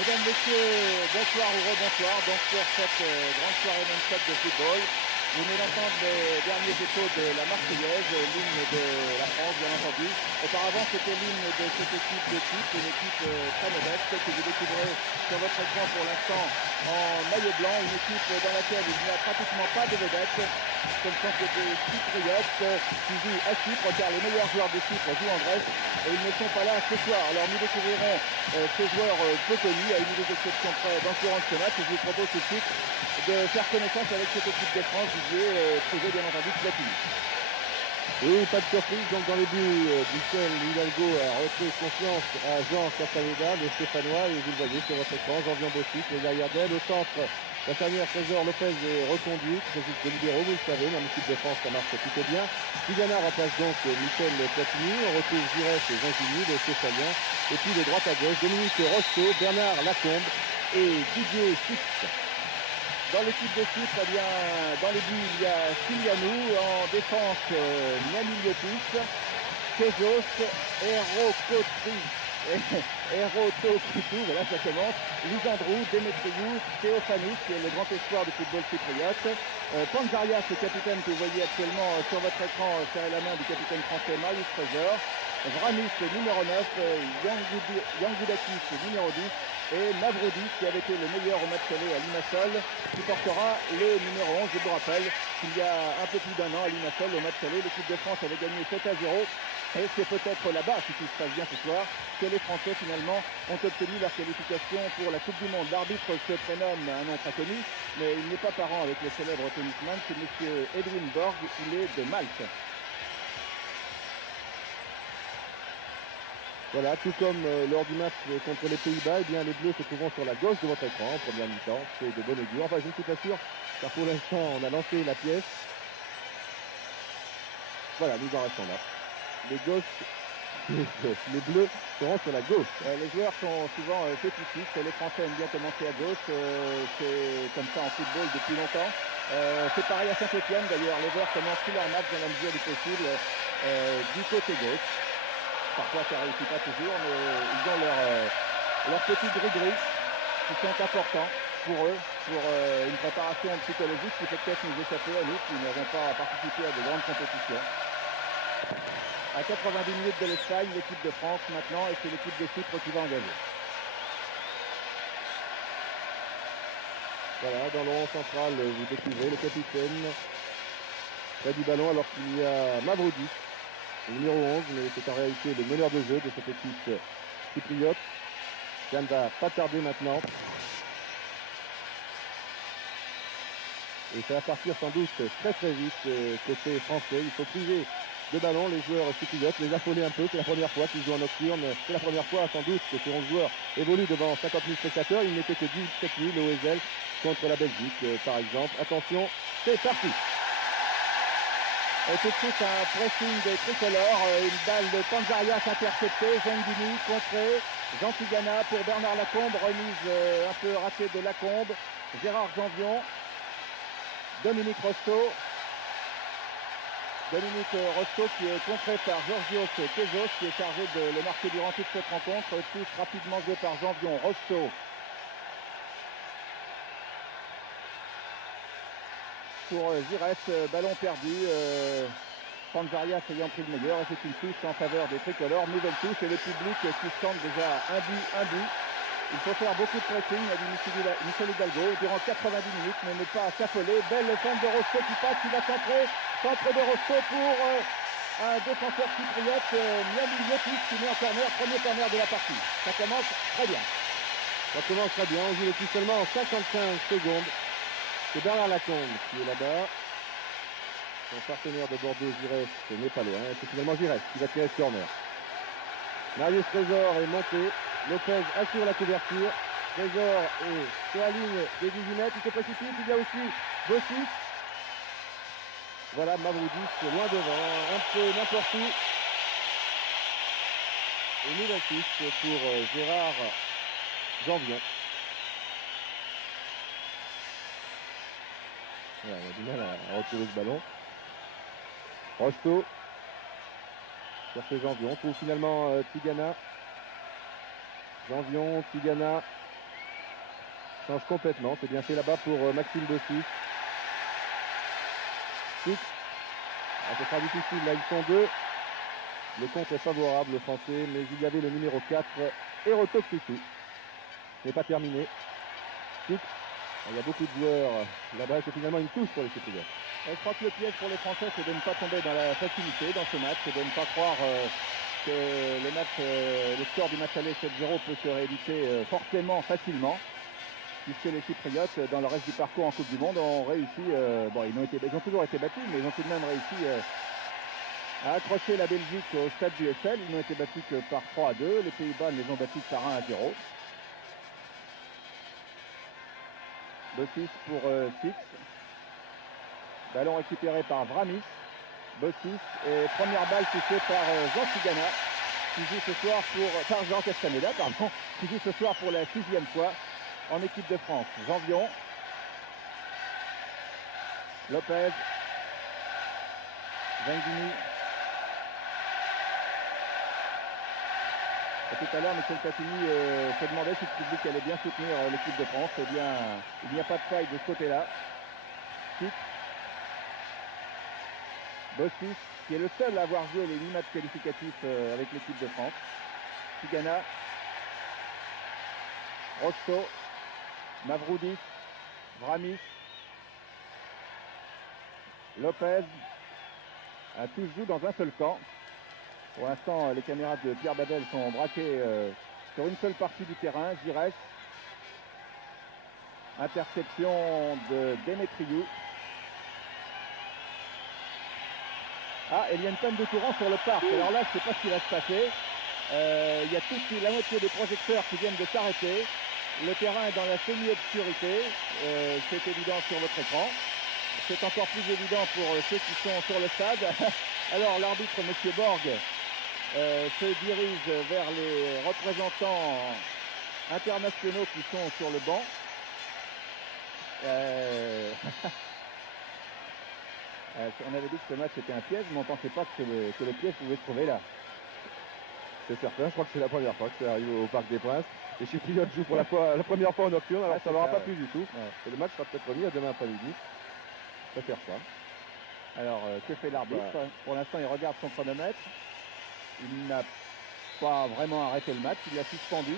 Mesdames, Messieurs, bonsoir ou rebonsoir. Donc pour cette grande soirée non-stop de football, vous venez d'entendre les derniers échos de la Marseillaise, l'hymne de la France bien entendu. Auparavant c'était l'hymne de cette équipe une équipe très modeste que vous découvrez sur votre écran pour l'instant en maillot blanc, une équipe dans laquelle il n'y a pratiquement pas de vedettes. Ce sont des Chypriotes qui jouent à Chypre car les meilleurs joueurs de Chypre jouent en Grèce et ils ne sont pas là ce soir. Alors nous découvrirons ces joueurs peu connus à une ou deux exceptions près dans ce match. Je vous propose tout de suite de faire connaissance avec cette équipe de France, Didier, privé bien entendu de Platini. Oui, pas de surprise. Donc dans les buts, Michel Hidalgo a repris confiance à Jean Castaneda, le Stéphanois, et vous le voyez sur votre écran, Jean-Vian Bossuit est derrière d'elle. Au centre, la dernière Trésor Lopez est reconduite, résulte de libéraux, vous le savez, dans l'équipe de France ça marche plutôt bien. Tigana remplace donc Michel Platini, on retrouve Giresse et Jean-Gini, le Stéphanois, et puis de droite à gauche, Dominique Rocheteau, Bernard Lacombe et Didier Six. Dans l'équipe de Chypre, eh bien, dans les buts, il y a Stylianou, en défense, Naniliotis, Kezos, Erotokritou, voilà, ça commence, Lisandrou, Demetriou, Théophanis, qui est le grand espoir du football chypriote, Panzarias, le capitaine que vous voyez actuellement sur votre écran, serrer la main du capitaine français Marius Trésor, Vramis, numéro 9, Yangoudakis, numéro 10, et Mavroudi, qui avait été le meilleur au match aller à Limassol, qui portera le numéro 11. Je vous rappelle qu'il y a un peu plus d'un an à Limassol, au match aller, l'équipe de France avait gagné 7-0. Et c'est peut-être là-bas, si tout se passe bien ce soir, que les Français finalement ont obtenu leur qualification pour la Coupe du Monde. L'arbitre se prénomme un nom très connu, mais il n'est pas parent avec le célèbre tennisman, c'est monsieur Edwin Borg, il est de Malte. Voilà, tout comme lors du match contre les Pays-Bas, eh bien les Bleus se trouvent sur la gauche de votre écran en première mi-temps. C'est de bonne augure. Enfin, je ne suis pas sûr, car pour l'instant, on a lancé la pièce. Voilà, nous en restons là. Les gauches Les Bleus seront sur la gauche. Les joueurs sont souvent fétichistes. Les Français aiment bien commencer à gauche. C'est comme ça en football depuis longtemps. C'est pareil à Saint-Etienne d'ailleurs. Les Verts commencent tous leurs matchs dans la mesure du possible du côté gauche. Parfois ça ne réussit pas toujours, mais ils ont leurs petites rubriques qui sont importants pour eux, pour une préparation psychologique qui peut peut-être nous échapper à nous qui n'avons pas participé à de grandes compétitions. À 90 minutes de l'Espagne, l'équipe de France maintenant, et c'est l'équipe de Chypre qui va engager. Voilà, dans le rond central, vous découvrez le capitaine près du ballon alors qu'il y a Mavroudi, le numéro 11, mais c'est en réalité le meneur de jeu de cette équipe chypriote. Ça ne va pas tarder maintenant. Et ça va partir sans doute très très vite côté français. Il faut priver de ballon les joueurs chypriotes, les affoler un peu. C'est la première fois qu'ils jouent en nocturne. C'est la première fois sans doute que ces 11 joueurs évoluent devant 50 000 spectateurs. Il n'était que 17 000 au Ezel contre la Belgique par exemple. Attention, c'est parti. Et tout de suite un pressing des tricolores, une balle de Panzarias interceptée, Zengini contré, Jean Tigana pour Bernard Lacombe, remise un peu ratée de Lacombe, Gérard Janvion, Dominique Rosto qui est contré par Georgios Tezos qui est chargé de le marquer durant toute cette rencontre, touche rapidement joué par Janvion, Rosto. Pour Giresse, ballon perdu, Panzarias ayant pris le meilleur, et c'est une touche en faveur des tricolores, nouvelle touche et le public qui chante déjà un but. Il faut faire beaucoup de pressing, a dit Michel Hidalgo, durant 90 minutes, mais ne pas s'affoler. Belle centre de Rosto qui passe, qui va centrer, centre de Rosto pour un défenseur chypriote, Miamilotis qui met en corner, premier corner de la partie. Ça commence très bien. Ça commence très bien, on joue depuis seulement 55 secondes. C'est Bernard Lacombe qui est là-bas. Son partenaire de Bordeaux, Giresse, n'est pas loin. C'est finalement Giresse qui va tirer ce corner. Marius Trésor est monté. Lopez assure la couverture. Trésor est sur la ligne des 18 mètres. Il se précipite. Il y a aussi Bossis. Voilà, Mavroudi loin devant. Un peu n'importe où. Et nouvelle touche pour Gérard Janvion. Ouais, on a du mal à retrouver ce ballon. Rosto cherche Janvion, trouve finalement Tigana. Janvion, Tigana change complètement, c'est bien fait là-bas pour Maxime Bossis. Ce sera difficile, là ils sont deux. Le compte est favorable aux Français, mais il y avait le numéro 4, Eroto Krikou. Ce n'est pas terminé. Il y a beaucoup de joueurs là-bas, c'est finalement une touche pour les Chypriotes. Je crois que le piège pour les Français, c'est de ne pas tomber dans la facilité dans ce match, et de ne pas croire que le score du match aller 7-0 peut se rééditer forcément, facilement, puisque les Chypriotes, dans le reste du parcours en Coupe du Monde, ont réussi, ils ont toujours été battus, mais ils ont tout de même réussi à accrocher la Belgique au stade du SL. Ils n'ont été battus que par 3-2, les Pays-Bas ne les ont battus que par 1-0. Bossis pour Fix. Ballon récupéré par Vramis. Bossis et première balle touchée par Jean Tigana qui joue ce soir par Jean Castaneda, pardon, qui joue ce soir pour la 6e fois en équipe de France. Janvion. Lopez. Zengini. Et tout à l'heure, Michel Platini se demandait si le public allait bien soutenir l'équipe de France. Eh bien, il n'y a pas de faille de ce côté-là. Bossis, qui est le seul à avoir joué les 8 matchs qualificatifs avec l'équipe de France. Tigana. Rosto. Mavroudi. Vramis. Lopez. Tous jouent dans un seul camp. Pour l'instant, les caméras de Pierre Badel sont braquées sur une seule partie du terrain. Giresse. Interception de Demetriou. Ah, il y a une panne de courant sur le parc. Alors là, je ne sais pas ce qui va se passer. Il y a toute la moitié des projecteurs qui viennent de s'arrêter. Le terrain est dans la semi-obscurité. C'est évident sur votre écran. C'est encore plus évident pour ceux qui sont sur le stade. Alors l'arbitre, M. Borg, se dirige vers les représentants internationaux qui sont sur le banc. On avait dit que ce match était un piège, mais on ne pensait pas que le piège pouvait se trouver là. C'est certain, je crois que c'est la première fois que ça arrive au Parc des Princes. Les Chypriotes jouent pour la première fois en nocturne, alors ça ne leur a pas plu du tout. Ouais. Et le match sera peut-être remis à demain après-midi. On va faire ça. Alors, que fait l'arbitre? Pour l'instant, il regarde son chronomètre. Il n'a pas vraiment arrêté le match, il l'a suspendu.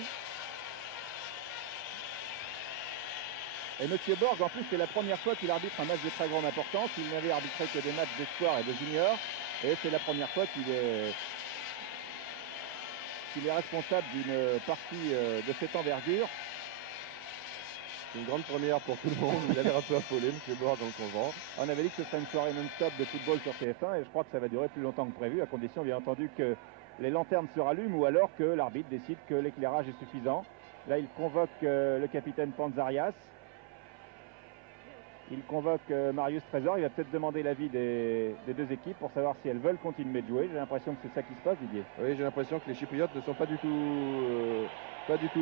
Et M. Borg, en plus, c'est la première fois qu'il arbitre un match de très grande importance. Il n'avait arbitré que des matchs d'espoir et de junior. Et c'est la première fois qu'il est responsable d'une partie de cette envergure. C'est une grande première pour tout le monde. Il a l'air un peu affolé, M. Borg, dans son vent. On avait dit que ce serait une soirée non-stop de football sur TF1 et je crois que ça va durer plus longtemps que prévu, à condition bien entendu que les lanternes se rallument ou alors que l'arbitre décide que l'éclairage est suffisant. Là, il convoque le capitaine Panzarias. Il convoque Marius Trésor. Il va peut-être demander l'avis des deux équipes pour savoir si elles veulent continuer de jouer. J'ai l'impression que c'est ça qui se passe, Didier. Oui, j'ai l'impression que les Chypriotes ne sont pas du tout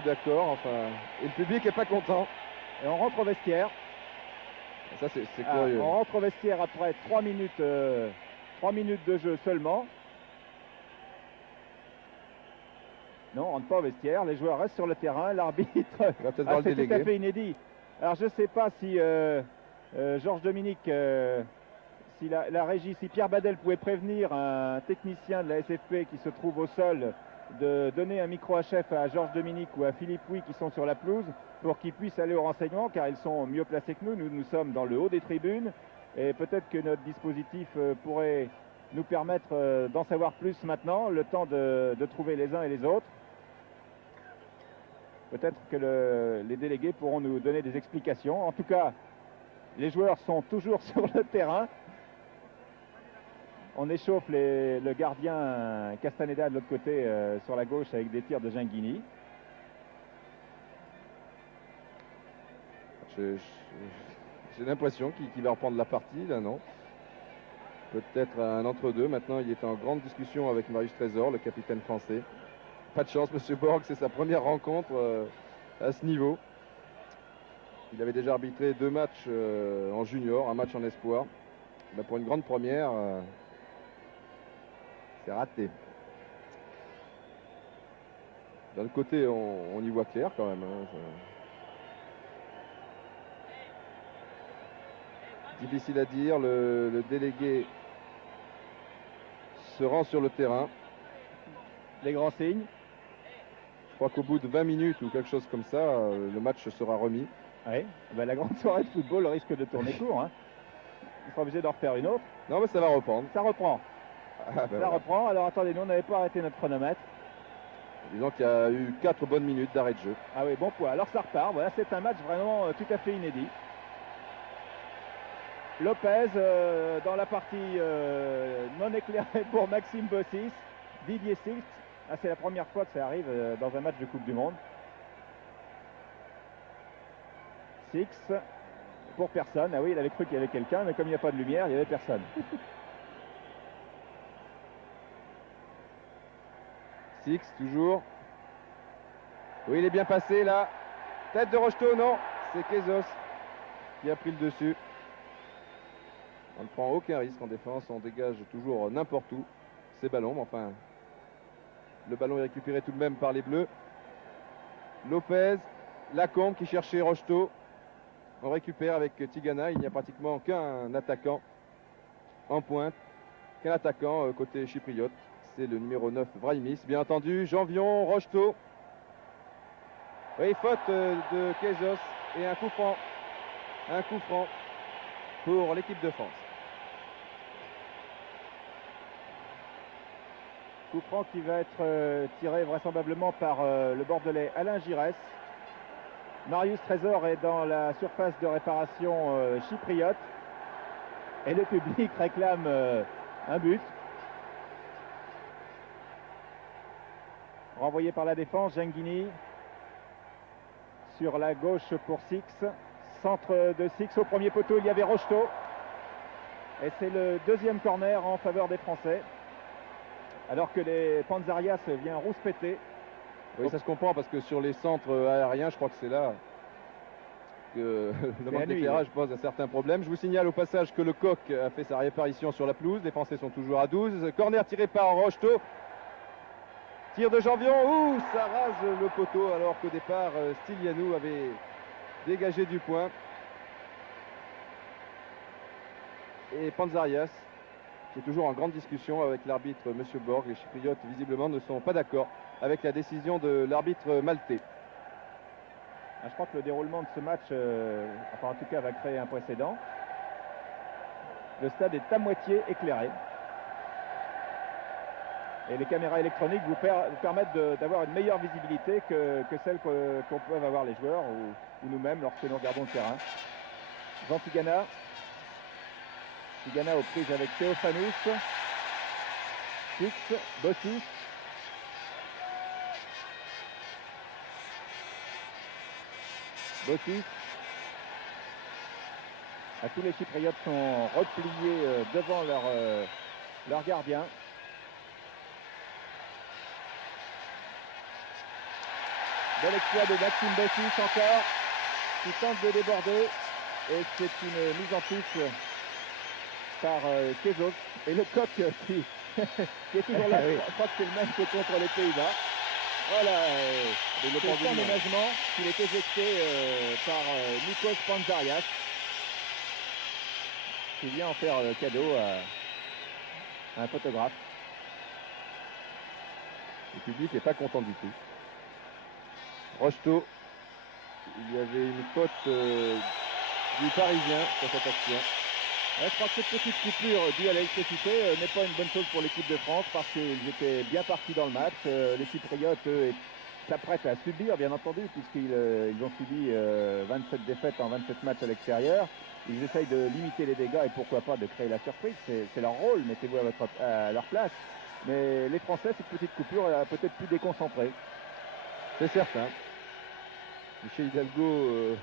d'accord. Enfin, et le public n'est pas content. Et on rentre au vestiaire. Ça, c'est curieux. On rentre au vestiaire après 3 minutes de jeu seulement. Non, on rentre pas au vestiaire. Les joueurs restent sur le terrain. L'arbitre, c'est tout à fait inédit. Alors, je ne sais pas si Georges Dominique, si la régie, si Pierre Badel pouvait prévenir un technicien de la SFP qui se trouve au sol de donner un micro HF à Georges Dominique ou à Philippe Huy qui sont sur la pelouse pour qu'ils puissent aller au renseignement car ils sont mieux placés que nous. Nous sommes dans le haut des tribunes et peut-être que notre dispositif pourrait nous permettre d'en savoir plus maintenant, le temps de trouver les uns et les autres. Peut-être que les délégués pourront nous donner des explications. En tout cas, les joueurs sont toujours sur le terrain. On échauffe le gardien Castaneda de l'autre côté sur la gauche avec des tirs de Ginguini. J'ai l'impression qu'il va reprendre la partie, là, non? Peut-être un entre-deux. Maintenant, il est en grande discussion avec Marius Trésor, le capitaine français. Pas de chance, M. Borg, c'est sa première rencontre à ce niveau. Il avait déjà arbitré 2 matchs en junior, un match en espoir. Ben, pour une grande première, c'est raté. D'un côté, on y voit clair quand même. Hein. Difficile à dire, le délégué se rend sur le terrain. Les grands signes. Je crois qu'au bout de 20 minutes ou quelque chose comme ça, le match sera remis. Oui, ben, la grande soirée de football risque de tourner court. Hein. Il sera obligé d'en refaire une autre. Non, mais ça va reprendre. Ça reprend. Ah, ben ça reprend. Alors attendez, nous on n'avait pas arrêté notre chronomètre. Disons qu'il y a eu 4 bonnes minutes d'arrêt de jeu. Ah oui, bon point. Alors ça repart. Voilà, c'est un match vraiment tout à fait inédit. Lopez dans la partie non éclairée pour Maxime Bossis. Didier Six. Ah, c'est la première fois que ça arrive dans un match de Coupe du Monde. Six pour personne. Ah oui, il avait cru qu'il y avait quelqu'un, mais comme il n'y a pas de lumière, il n'y avait personne. Six, toujours. Oui, il est bien passé là. Tête de Rocheteau, non. C'est Kezos qui a pris le dessus. On ne prend aucun risque en défense. On dégage toujours n'importe où ces ballons. Mais enfin, le ballon est récupéré tout de même par les Bleus. Lopez, Lacombe qui cherchait Rocheteau. On récupère avec Tigana. Il n'y a pratiquement qu'un attaquant en pointe. Qu'un attaquant côté chypriote. C'est le numéro 9, Brahmis. Bien entendu, Janvion, Rocheteau. Oui, faute de Kezos et un coup franc. Un coup franc pour l'équipe de France. Coup franc qui va être tiré vraisemblablement par le Bordelais Alain Giresse. Marius Trésor est dans la surface de réparation chypriote. Et le public réclame un but. Renvoyé par la défense, Ginguini. Sur la gauche pour Six. Centre de Six au premier poteau, il y avait Rocheteau. Et c'est le deuxième corner en faveur des Français. alors que les Panzarias vient rouspéter. Oui, ça se comprend parce que sur les centres aériens, je crois que c'est là que le manque d'éclairage pose un certain problème. Je vous signale au passage que le coq a fait sa réapparition sur la pelouse. Les Français sont toujours à 12. Corner tiré par Rocheteau. Tir de Janvion. Ouh, ça rase le poteau alors qu'au départ, Stylianou avait dégagé du point. Et Panzarias, qui est toujours en grande discussion avec l'arbitre Monsieur Borg. Les Chypriotes, visiblement, ne sont pas d'accord avec la décision de l'arbitre maltais. Je crois que le déroulement de ce match, enfin en tout cas, va créer un précédent. Le stade est à moitié éclairé. Et les caméras électroniques vous permettent d'avoir une meilleure visibilité que celle qu'on peut avoir les joueurs ou nous-mêmes lorsque nous regardons le terrain. Jean Tigana. Tigana aux prises avec Théophanous. Fix, Bossis. Bossis. Tous les Chypriotes sont repliés devant leur gardien. Bel exploit de Maxime Bossis encore, qui tente de déborder. Et c'est une mise en touche par Kezos. Et le coq qui est toujours là, je crois que c'est le même que contre les Pays-Bas. Voilà, c'est son ménagement qu'il est éjecté par Nikos Panzarias, qui vient en faire cadeau à un photographe. Le public n'est pas content du tout. Rocheteau, il y avait une faute du Parisien sur cette action. Je crois que cette petite coupure due à l'électricité n'est pas une bonne chose pour l'équipe de France parce qu'ils étaient bien partis dans le match. Les Chypriotes, eux, s'apprêtent à subir, bien entendu, puisqu'ils ont subi 27 défaites en 27 matchs à l'extérieur. Ils essayent de limiter les dégâts et pourquoi pas de créer la surprise. C'est leur rôle, mettez-vous à leur place. Mais les Français, cette petite coupure a peut-être pu déconcentrer. C'est certain. Michel Hidalgo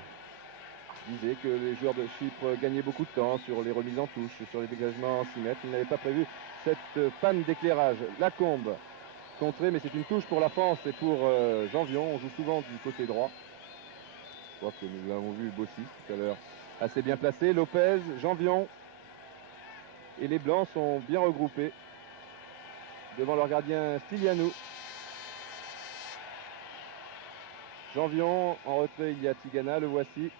disait que les joueurs de Chypre gagnaient beaucoup de temps sur les remises en touche, sur les dégagements en 6 mètres. Il n'avait pas prévu cette panne d'éclairage. Lacombe contrée, mais c'est une touche pour la France et pour Janvion. On joue souvent du côté droit. Je crois que nous l'avons vu Bossis tout à l'heure. Assez bien placé. Lopez, Janvion. Et les Blancs sont bien regroupés devant leur gardien Stylianou. Janvion, en retrait, il y a Tigana, le voici.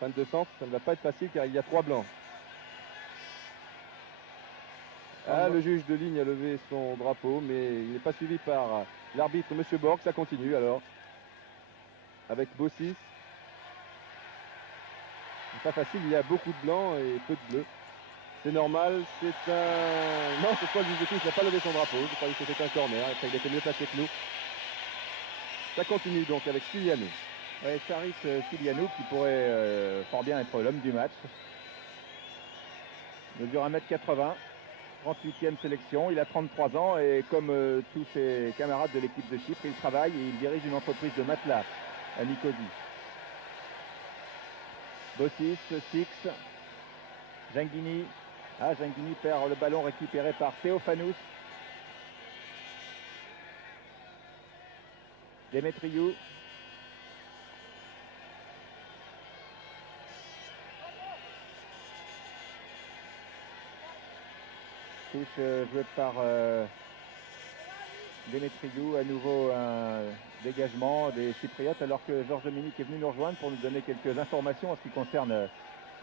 Fin de centre, ça ne va pas être facile car il y a 3 Blancs. Le juge de ligne a levé son drapeau, mais il n'est pas suivi par l'arbitre Monsieur Borg. Ça continue alors. Avec Bossis. C'est pas facile, il y a beaucoup de Blancs et peu de Bleus. C'est normal, c'est un... Non, c'est pas le juge de touche, il n'a pas levé son drapeau. Je croyais que c'était un corner, après il était mieux placé que nous. Ça continue donc avec Stylianou. Ouais, Charis Stylianou qui pourrait fort bien être l'homme du match. Il mesure 1m80, 38e sélection, il a 33 ans et comme tous ses camarades de l'équipe de Chypre, il travaille et il dirige une entreprise de matelas à Nicosie. Bossis, Six, Genghini. Genghini perd le ballon récupéré par Théophanous. Demetriou. Touche jouée par Demetriou. À nouveau un dégagement des Chypriotes alors que Georges Dominique est venu nous rejoindre pour nous donner quelques informations en ce qui concerne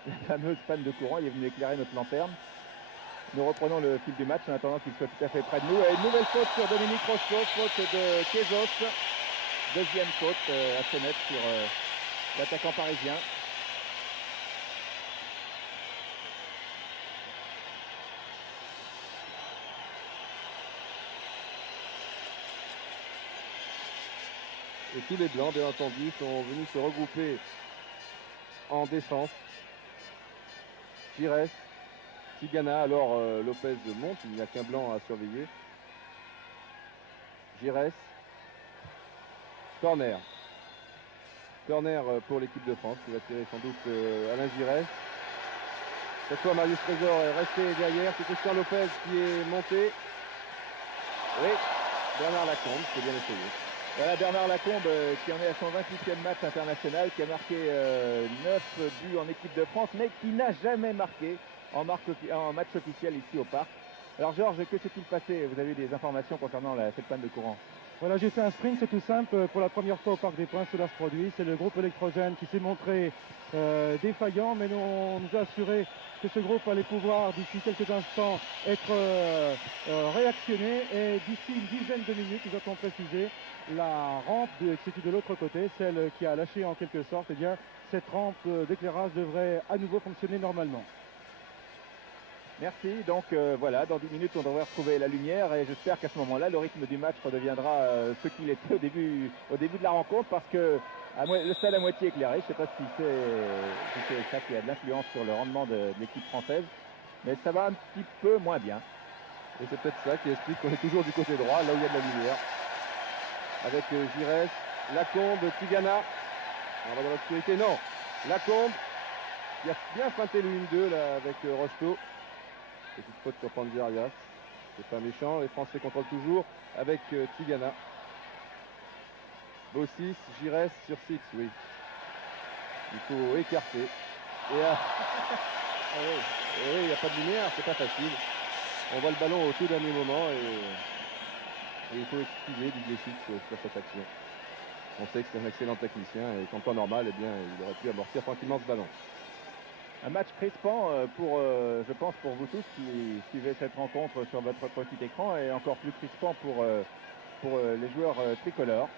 la fameuse panne de courant. Il est venu éclairer notre lanterne. Nous reprenons le fil du match en attendant qu'il soit tout à fait près de nous. Et une nouvelle faute sur Dominique Rocheteau, faute de Kezos. Deuxième faute assez nette sur l'attaquant parisien. Et tous les Blancs, bien entendu, sont venus se regrouper en défense. Giresse, Tigana, alors Lopez monte, il n'y a qu'un Blanc à surveiller. Giresse. Corner. Corner pour l'équipe de France qui va tirer sans doute Alain Giresse. Cette fois Marius Trésor est resté derrière. C'est Christian Lopez qui est monté. Oui, Bernard Lacombe, c'est bien essayé. Voilà Bernard Lacombe qui en est à son 28e match international, qui a marqué 9 buts en équipe de France, mais qui n'a jamais marqué en match officiel ici au Parc. Alors Georges, que s'est-il passé? Vous avez eu des informations concernant cette panne de courant? Voilà, j'ai fait un sprint, c'est tout simple. Pour la première fois au Parc des Princes, cela se produit. C'est le groupe électrogène qui s'est montré défaillant, mais on nous a assuré que ce groupe allait pouvoir, d'ici quelques instants, être réactionné. Et d'ici une dizaine de minutes, nous avons précisé, la rampe qui se situe de l'autre côté, celle qui a lâché en quelque sorte, eh bien, cette rampe d'éclairage devrait à nouveau fonctionner normalement. Merci, donc voilà, dans 10 minutes on devrait retrouver la lumière et j'espère qu'à ce moment-là le rythme du match redeviendra ce qu'il était au début de la rencontre, parce que le stade à moitié éclairé, je ne sais pas si c'est ça qui a de l'influence sur le rendement de l'équipe française, mais ça va un petit peu moins bien. Et c'est peut-être ça qui explique qu'on est toujours du côté droit, là où il y a de la lumière. Avec Giresse, Lacombe, Tigana. On va dans l'obscurité, non. Lacombe, qui a bien feinté le 1-2 là avec Rocheteau. Petite faute sur Panzerias. C'est pas méchant. Les Français contrôlent toujours avec Tigana. Bossis, Giresse sur Six, oui. Il faut écarter. Et oui, il n'y a pas de lumière, c'est pas facile. On voit le ballon au tout dernier moment et il faut excuser Didier Six sur cette action. On sait que c'est un excellent technicien et qu'en temps normal, eh bien, il aurait pu amortir tranquillement ce ballon. Un match crispant je pense pour vous tous qui suivez cette rencontre sur votre petit écran, et encore plus crispant pour les joueurs tricolores.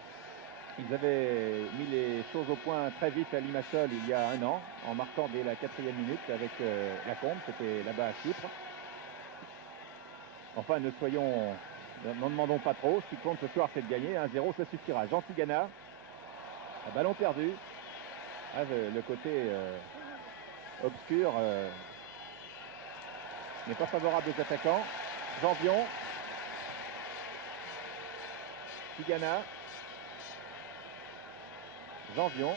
Ils avaient mis les choses au point très vite à Limassol il y a un an, en marquant dès la 4e minute avec Lacombe, c'était là-bas à Chypre. Enfin, n'en demandons pas trop, ce qui compte ce soir c'est de gagner, 1-0 ça suffira. Jean Tigana, un ballon perdu, le côté obscur n'est pas favorable aux attaquants. Jambion, Tigana, Jambion,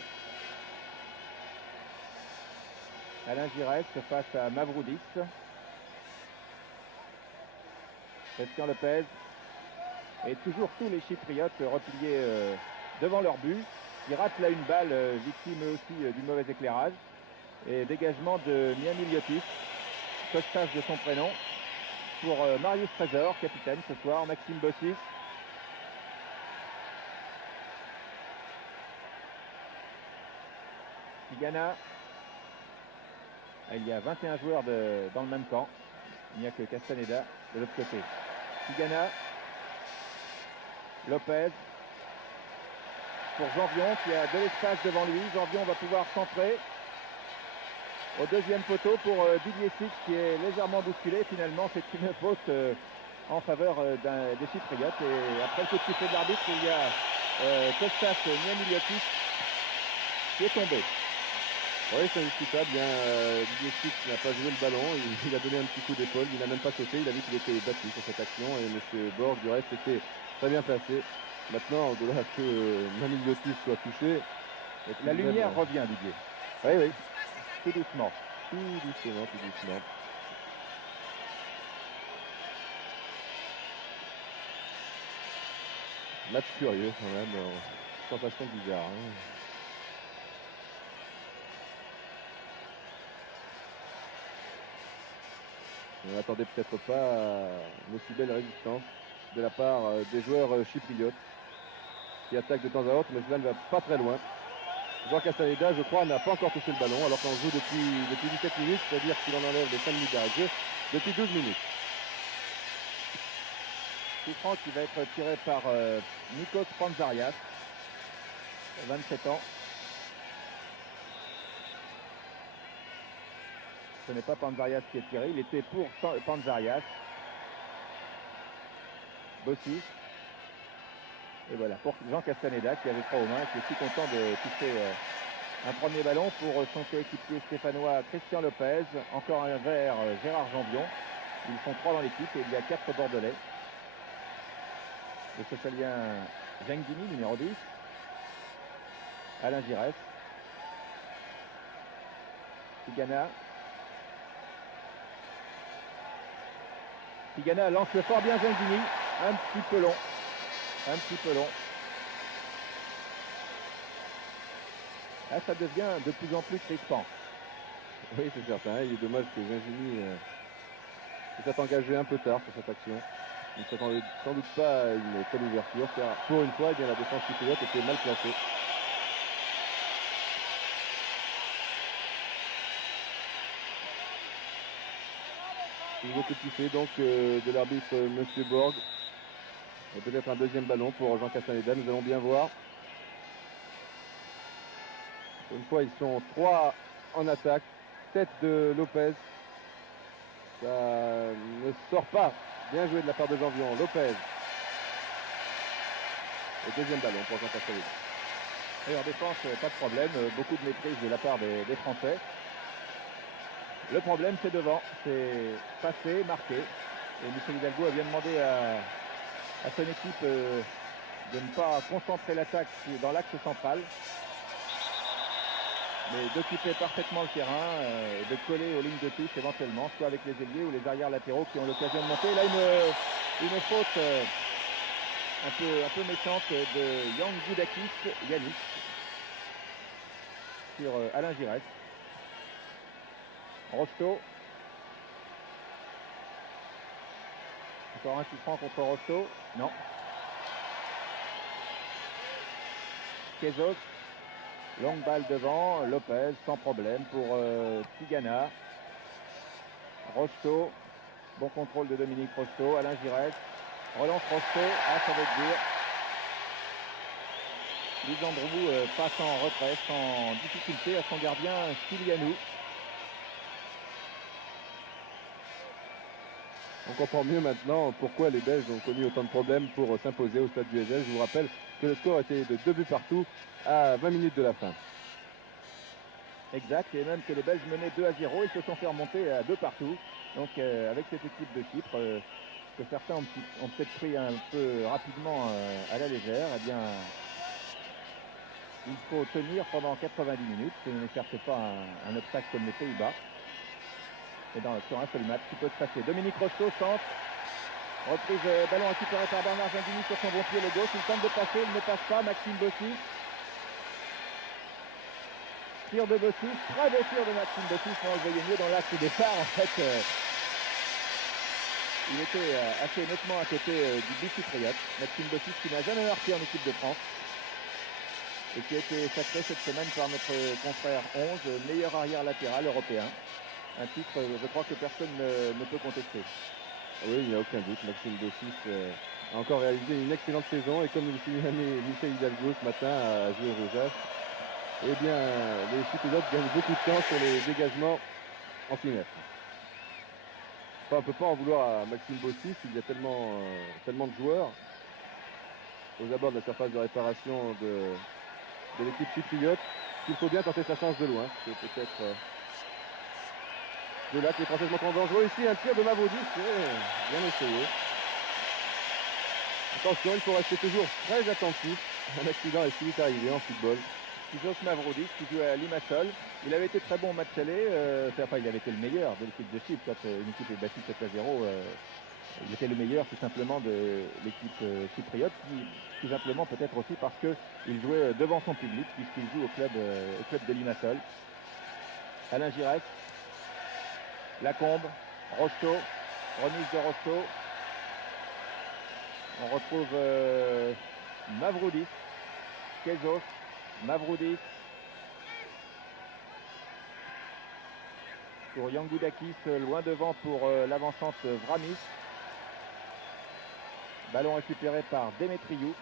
Alain Giresse face à Mavroudis, Christian Lopez, et toujours tous les Chypriotes repliés devant leur but, qui ratent là une balle, victime aussi du mauvais éclairage. Et dégagement de Miami Liotis, Costas de son prénom, pour Marius Trésor, capitaine ce soir, Maxime Bossis. Tigana. Il y a 21 joueurs dans le même camp. Il n'y a que Castaneda de l'autre côté. Tigana. Lopez. Pour Jambion qui a de l'espace devant lui. Jambion va pouvoir centrer au deuxième poteau pour Didier Six, qui est légèrement bousculé. Finalement, c'est une faute en faveur des Chypriotes. Et après le coup de sifflet de l'arbitre, il y a Costas Miamiliotis qui est tombé. Oui, c'est indiscutable. Didier Six n'a pas joué le ballon. Il a donné un petit coup d'épaule. Il n'a même pas sauté. Il a vu qu'il était battu sur cette action. Et M. Borg, du reste, était très bien placé. Maintenant, au-delà que Miamiliotis soit touché, la lumière revient, Didier. Oui, oui. Tout doucement. Tout doucement. Match curieux quand même. Sensation bizarre. Hein. On n'attendait peut-être pas une aussi belle résistance de la part des joueurs chypriotes qui attaquent de temps à autre, mais cela ne va pas très loin. Jean Castaneda, je crois, n'a pas encore touché le ballon, alors qu'on joue depuis 17 minutes, c'est-à-dire qu'il en enlève les 5 minutes d'arrêt de jeu depuis 12 minutes. Coup franc qui va être tiré par Nikos Panzarias, 27 ans. Ce n'est pas Panzarias qui est tiré, il était pour Panzarias. Bossis. Et voilà, pour Jean Castaneda qui avait froid aux mains, qui est si content de toucher un premier ballon pour son coéquipier stéphanois Christian Lopez. Encore un vert Gérard Jambion. Ils sont 3 dans l'équipe et il y a 4 Bordelais. Le socialien Gengini, numéro 10. Alain Giresse. Tigana. Tigana lance fort bien Gengini. Un petit peu long. Un petit peu long. Là, ça devient de plus en plus crispant. Oui, c'est certain. Il est dommage que Gingini se soit engagé un peu tard sur cette action. Il ne s'attendait sans doute pas à une telle ouverture, car pour une fois, eh bien, la défense chypriote était mal placée. Nouveau coup de sifflet donc de l'arbitre Monsieur Borg. Et peut-être un deuxième ballon pour Jean Castaneda, nous allons bien voir. Pour une fois, ils sont 3 en attaque. Tête de Lopez. Ça ne sort pas. Bien joué de la part de Janvion. Lopez. Et deuxième ballon pour Jean Castaneda. Et en défense, pas de problème. Beaucoup de maîtrise de la part des Français. Le problème, c'est devant. C'est passé, marqué. Et Michel Hidalgo a bien demandé à son équipe de ne pas concentrer l'attaque dans l'axe central, mais d'occuper parfaitement le terrain et de coller aux lignes de touche éventuellement, soit avec les ailiers ou les arrières latéraux qui ont l'occasion de monter. Là, une faute un peu méchante de Yang Goudakis, Yannick, sur Alain Giresse. Rocheteau. Encore un coup franc contre Rocheteau. Non. Kezos. Longue balle devant. Lopez sans problème pour Tigana. Rocheteau. Bon contrôle de Dominique Rocheteau. Alain Giresse. Relance Rocheteau. Ah, ça va être dur. Lisandrou passe en retrait sans difficulté à son gardien Stylianou. On comprend mieux maintenant pourquoi les Belges ont connu autant de problèmes pour s'imposer au stade du Heysel. Je vous rappelle que le score était de 2 buts partout à 20 minutes de la fin. Exact, et même que les Belges menaient 2-0, ils se sont fait remonter à 2 partout. Donc avec cette équipe de Chypre, que certains ont peut-être pris un peu rapidement à la légère, eh bien il faut tenir pendant 90 minutes. Ce n'est certes pas un obstacle comme les Pays-Bas. Et sur un seul match, tout peut se passer. Dominique Rocheteau centre. Reprise ballon récupéré par Bernard Gingini sur son bon pied le gauche. Il tente de passer, il ne passe pas. Maxime Bossis. Tir de Bossis. Très beau tir de Maxime Bossis. On le voyait mieux dans l'axe du départ. En fait, il était assez nettement à côté du but chypriote. Maxime Bossis qui n'a jamais marqué en équipe de France. Et qui a été sacré cette semaine par notre confrère 11, meilleur arrière latéral européen. Un titre, je crois que personne ne peut contester. Oui, il n'y a aucun doute. Maxime Bossis a encore réalisé une excellente saison. Et comme le signalait Michel Hidalgo ce matin à Géorgias, eh bien, les Chypriotes gagnent beaucoup de temps sur les dégagements en 6 mètres. Enfin, on ne peut pas en vouloir à Maxime Bossis. Il y a tellement de joueurs aux abords de la surface de réparation de l'équipe chypriote qu'il faut bien tenter sa chance de loin. C'est peut-être de là que les Français sont dangereux. Ici, un tir de Mavroudis, bien essayé. Attention, il faut rester toujours très attentif. Un accident est si vite arrivé en football. Stizos Mavroudis qui jouait à Limassol. Il avait été très bon au match aller. Enfin, il avait été le meilleur de l'équipe de Chypre. Quand une équipe est battue 7-0, il était le meilleur tout simplement de l'équipe chypriote. Tout simplement peut-être aussi parce qu'il jouait devant son public puisqu'il joue au club de Limassol. Alain Giresse. Lacombe, Rocheteau, remise de Rocheteau. On retrouve Mavroudis, Kezos, Mavroudis. Pour Yang Goudakis, loin devant pour l'avancante Vramis. Ballon récupéré par Demetriou.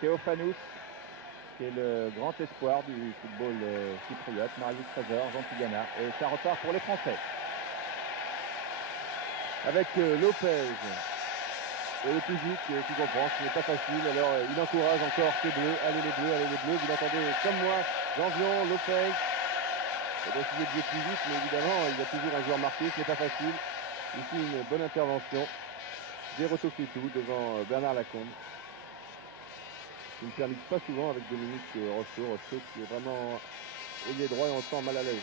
Théophanous, qui est le grand espoir du football chypriote. Marius Trésor, Jean Tigana. Et ça repart pour les Français. Avec Lopez et le public qui comprend, ce n'est pas facile. Alors il encourage encore ses bleus. Allez les bleus, allez les bleus. Vous l'entendez comme moi, Janvion, Lopez. Il va essayer de jouer plus vite, mais évidemment, il y a toujours un joueur marqué, ce n'est pas facile. Ici, une bonne intervention d'Eroto Fitou devant Bernard Lacombe. Il ne permet pas souvent avec Dominique Rocheteau. Rocheteau qui est vraiment ailier droit et on le sent mal à l'aise.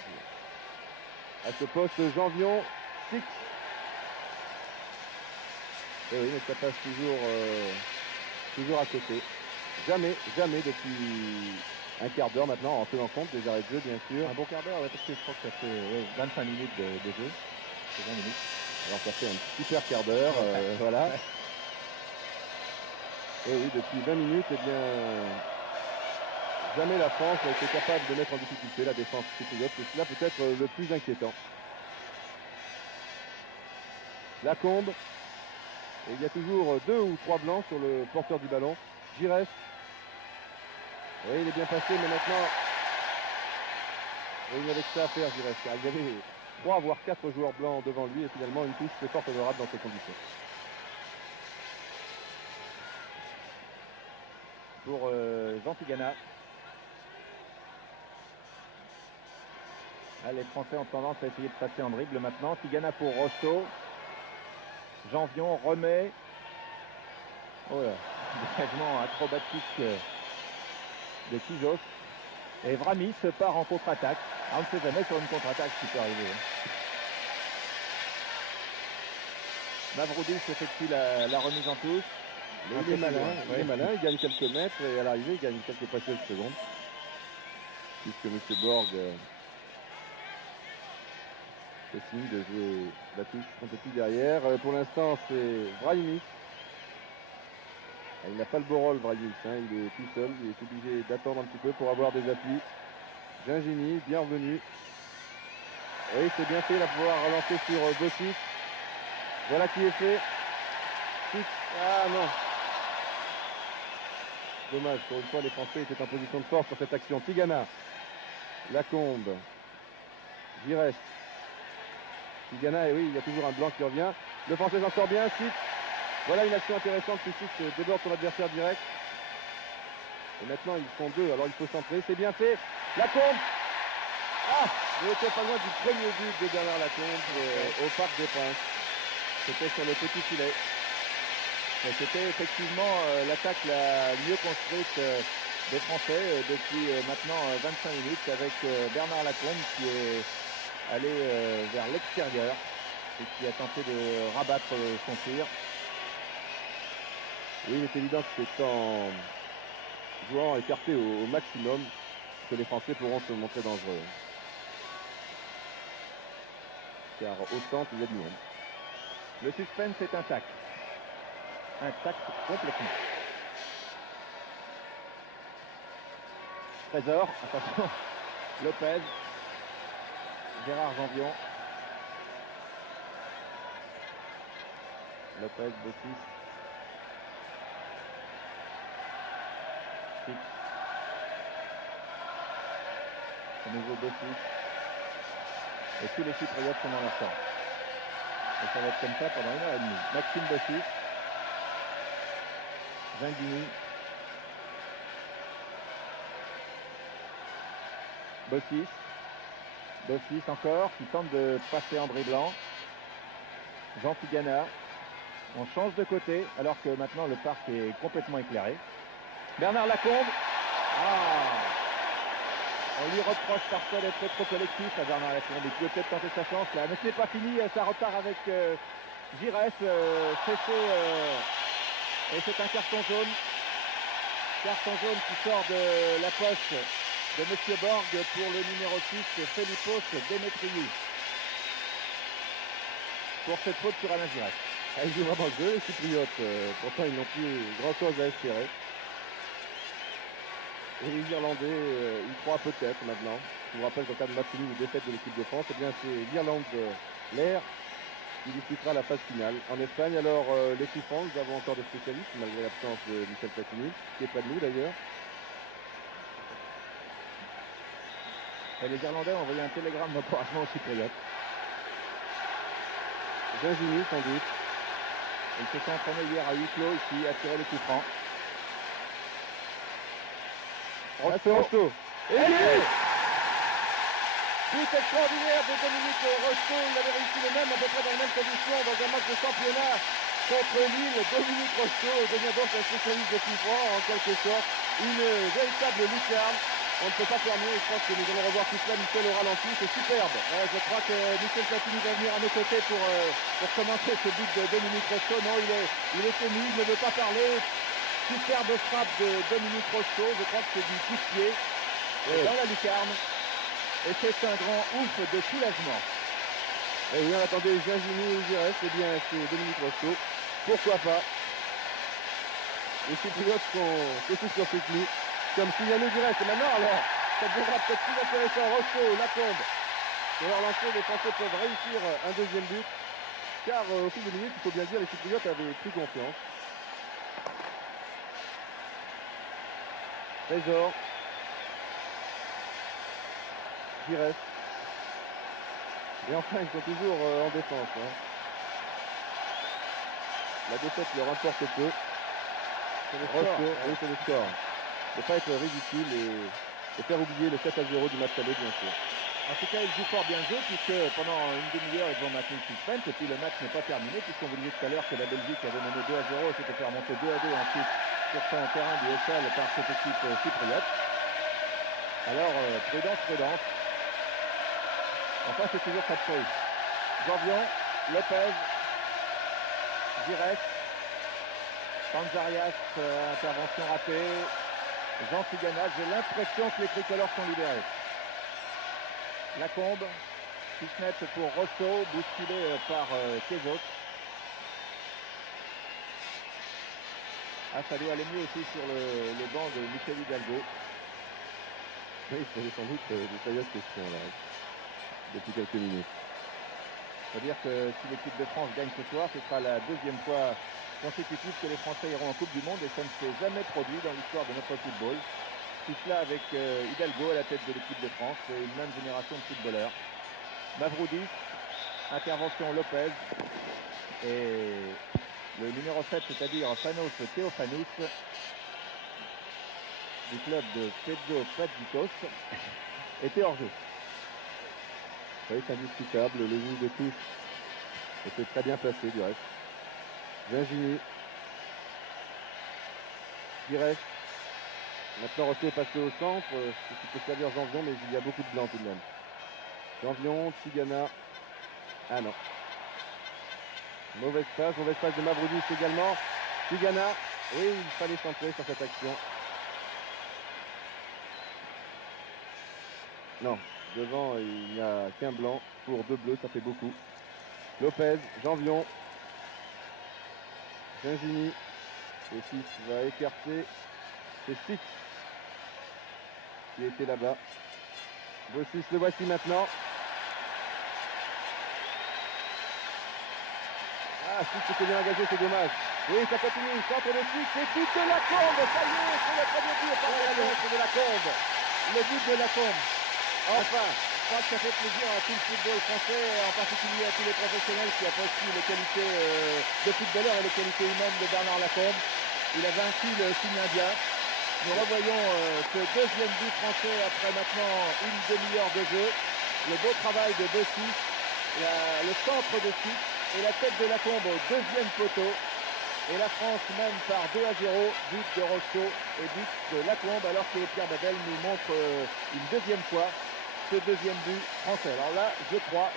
À ce poste, Janvion, Six. Et oui, mais ça passe toujours à côté. Jamais depuis un quart d'heure maintenant, en tenant compte des arrêts de jeu, bien sûr. Un bon quart d'heure, ouais, parce que je crois que ça fait 25 minutes de jeu. C'est 20 minutes. Alors ça fait un super quart d'heure, voilà. Ouais. Et oui, depuis 20 minutes, eh bien, jamais la France a été capable de mettre en difficulté la défense chypriote. C'est cela peut-être le plus inquiétant. Lacombe. Et il y a toujours 2 ou 3 blancs sur le porteur du ballon. Giresse. Oui, il est bien passé, mais maintenant, oui, il avait que ça à faire, Giresse, car il y avait 3 voire 4 joueurs blancs devant lui, et finalement une touche c'est fort favorable dans ces conditions. Pour Jean Tigana. Ah, les Français ont tendance à essayer de passer en dribble maintenant. Tigana pour Rocheteau. Janvion remet. Oh là, dégagement acrobatique de Kizos. Et Vramis part en contre-attaque. Ah, on ne sait jamais sur une contre-attaque ce qui peut arriver. Mavroudis effectue la remise en touche. Mais il est malin, il gagne quelques mètres, et à l'arrivée, il gagne quelques précieuses secondes. Puisque M. Borg fait signe de jouer la touche un peu plus derrière. Pour l'instant, c'est Brahimi. Il n'a pas le beau rôle, Brahimi, hein. Il est tout seul, il est obligé d'attendre un petit peu pour avoir des appuis. Gingini, bien revenu. Oui, c'est bien fait, il va pouvoir relancer sur Bossis. Voilà qui est fait. Ah non. Dommage, pour une fois, les Français étaient en position de force pour cette action. Tigana, Lacombe, Giresse. Tigana, et oui, il y a toujours un blanc qui revient. Le Français s'en sort bien, Six. Voilà une action intéressante, Six déborde son adversaire direct. Et maintenant, ils font 2, alors il faut centrer. C'est bien fait. Lacombe. Ah, il était pas loin du premier but de Bernard Lacombe au Parc des Princes. C'était sur le petit filet. C'était effectivement l'attaque la mieux construite des Français depuis maintenant 25 minutes avec Bernard Lacombe qui est allé vers l'extérieur et qui a tenté de rabattre son tir. Oui, il est évident que c'est en jouant écarté au maximum que les Français pourront se montrer dangereux. Car au centre, il y a du monde. Le suspense est intact. Intact complètement. Trésor, attention. Lopez. Gérard Janvion. Lopez, Bossis. Six. À nouveau Bossis. Et tous les Chypriotes sont dans leur temps. Et ça va être comme ça pendant 1h30. Maxime Bossis. Gingini. Bossis. Bossis encore, qui tente de passer en dribblant. Jean Tigana. On change de côté, alors que maintenant le parc est complètement éclairé. Bernard Lacombe. Ah, on lui reproche parfois d'être trop collectif à Bernard Lacombe. Il peut peut-être tenter sa chance là. Mais ce n'est pas fini, ça repart avec Giresse. Et c'est un carton jaune. Carton jaune qui sort de la poche de M. Borg pour le numéro 6, Felipos Demetriou. Pour cette faute sur Alain Giresse. Ah, ils jouent vraiment le jeu, les Chypriotes. Pourtant, ils n'ont plus grand-chose à espérer. Et les Irlandais, ils croient peut-être maintenant. Je vous rappelle qu'en cas de match nul ou défaite de l'équipe de France, eh bien c'est l'Irlande l'air qui disputera la phase finale. En Espagne, alors les coups francs, nous avons encore des spécialistes, malgré l'absence de Michel Platini, qui est près de nous d'ailleurs. Et les Irlandais ont envoyé un télégramme d'encouragement aux Chypriotes. Gingini, sans doute. Ils se sont entraînés hier à huis clos ici, à tirer les coups francs. Rocheteau. Et but extraordinaire de Dominique Rocheteau. Il avait réussi le même, à peu près dans les mêmes conditions, dans un match de championnat contre Lille. Dominique Rocheteau devient donc un spécialiste de coups francs, en quelque sorte. Une véritable lucarne. On ne peut pas faire mieux. Je pense que nous allons revoir tout cela, Michel, au ralenti. C'est superbe. Je crois que Michel Platini va venir à nos côtés pour commenter ce but de Dominique Rocheteau. Non, il est ému, il ne veut pas parler. Superbe frappe de Dominique Rocheteau. Je crois que c'est du coup de pied dans la lucarne. Et c'est un grand ouf de soulagement. Et oui, on attendait Gingini ou Giresse. Eh bien, c'est Dominique Rocheteau. Pourquoi pas? Les Chypriotes sont aussi sur ses genoux. Comme signalé Giresse. Et maintenant, alors, ça deviendra peut-être plus intéressant. Rocheteau, Lacombe. Sur leur lancer, les Français peuvent réussir un deuxième but. Car au fil des minutes, il faut bien dire, les Chypriotes avaient pris confiance. Trésor. Giresse. Et enfin, ils sont toujours en défense. Hein. La défaite leur importe peu. Rocheteau, oui, c'est le score. Ne pas être ridicule et faire oublier le 7-0 du match aller, bien sûr. En tout cas, ils jouent fort bien le jeu puisque pendant une demi-heure, ils vont maintenir le suspense. Et puis le match n'est pas terminé puisqu'on vous disait tout à l'heure que la Belgique avait mené 2-0 et s'était fait remonter 2-2 ensuite sur son terrain du SL par cette équipe chypriote. Alors, prudence, prudence. Enfin, c'est toujours pas de souris. Janvion, Lopez, Giresse, Panzarias, intervention ratée. Jean Tigana, j'ai l'impression que les tricolores sont libérés. Lacombe, Kisnet pour Rocheteau, bousculé par Kezos. Ah, ça doit aller mieux aussi sur le banc de Michel Hidalgo. Oui, il se posait sans doute de sérieuses questions là, depuis quelques minutes. C'est-à-dire que si l'équipe de France gagne ce soir, ce sera la deuxième fois consécutive que les Français iront en Coupe du Monde et ça ne s'est jamais produit dans l'histoire de notre football. Tout cela avec Hidalgo à la tête de l'équipe de France et une même génération de footballeurs. Mavroudis, intervention Lopez et le numéro 7, c'est-à-dire Panos Theophanous du club de Pezzo Padzikos, était hors jeu. Oui, c'est indiscutable. Le genou de touche était très bien placé du reste. Gingini. Giresse. Maintenant, Rocheteau est passé au centre. Ce qui peut servir Janvion, mais il y a beaucoup de blancs tout de même. Janvion, Tigana. Ah non. Mauvaise passe de Mavroudis également. Tigana. Oui, il fallait centrer sur cette action. Non, devant, il n'y a qu'un blanc. Pour deux bleus, ça fait beaucoup. Lopez, Janvion. Gingini. Et Fils va écarter. C'est Six qui était là-bas. Bossis, le voici maintenant. Ah, Six était bien engagé, c'est dommage. Oui, ça continue. Centre de Six et but de Lacombe. Ça y est, c'est le premier but par le de Lacombe. Le but de Lacombe. Enfin. Je crois que ça fait plaisir à tout le football français, en particulier à tous les professionnels qui apprécient les qualités de footballeur et les qualités humaines de Bernard Lacombe. Il a vaincu le signe indien. Nous revoyons ce deuxième but français après maintenant une demi-heure de jeu. Le beau travail de Bossis, le centre de Six et la tête de Lacombe au deuxième poteau. Et la France mène par 2-0, but de Rocheteau et but de Lacombe, alors que Pierre Babel nous montre une deuxième fois ce deuxième but français. Alors là, je crois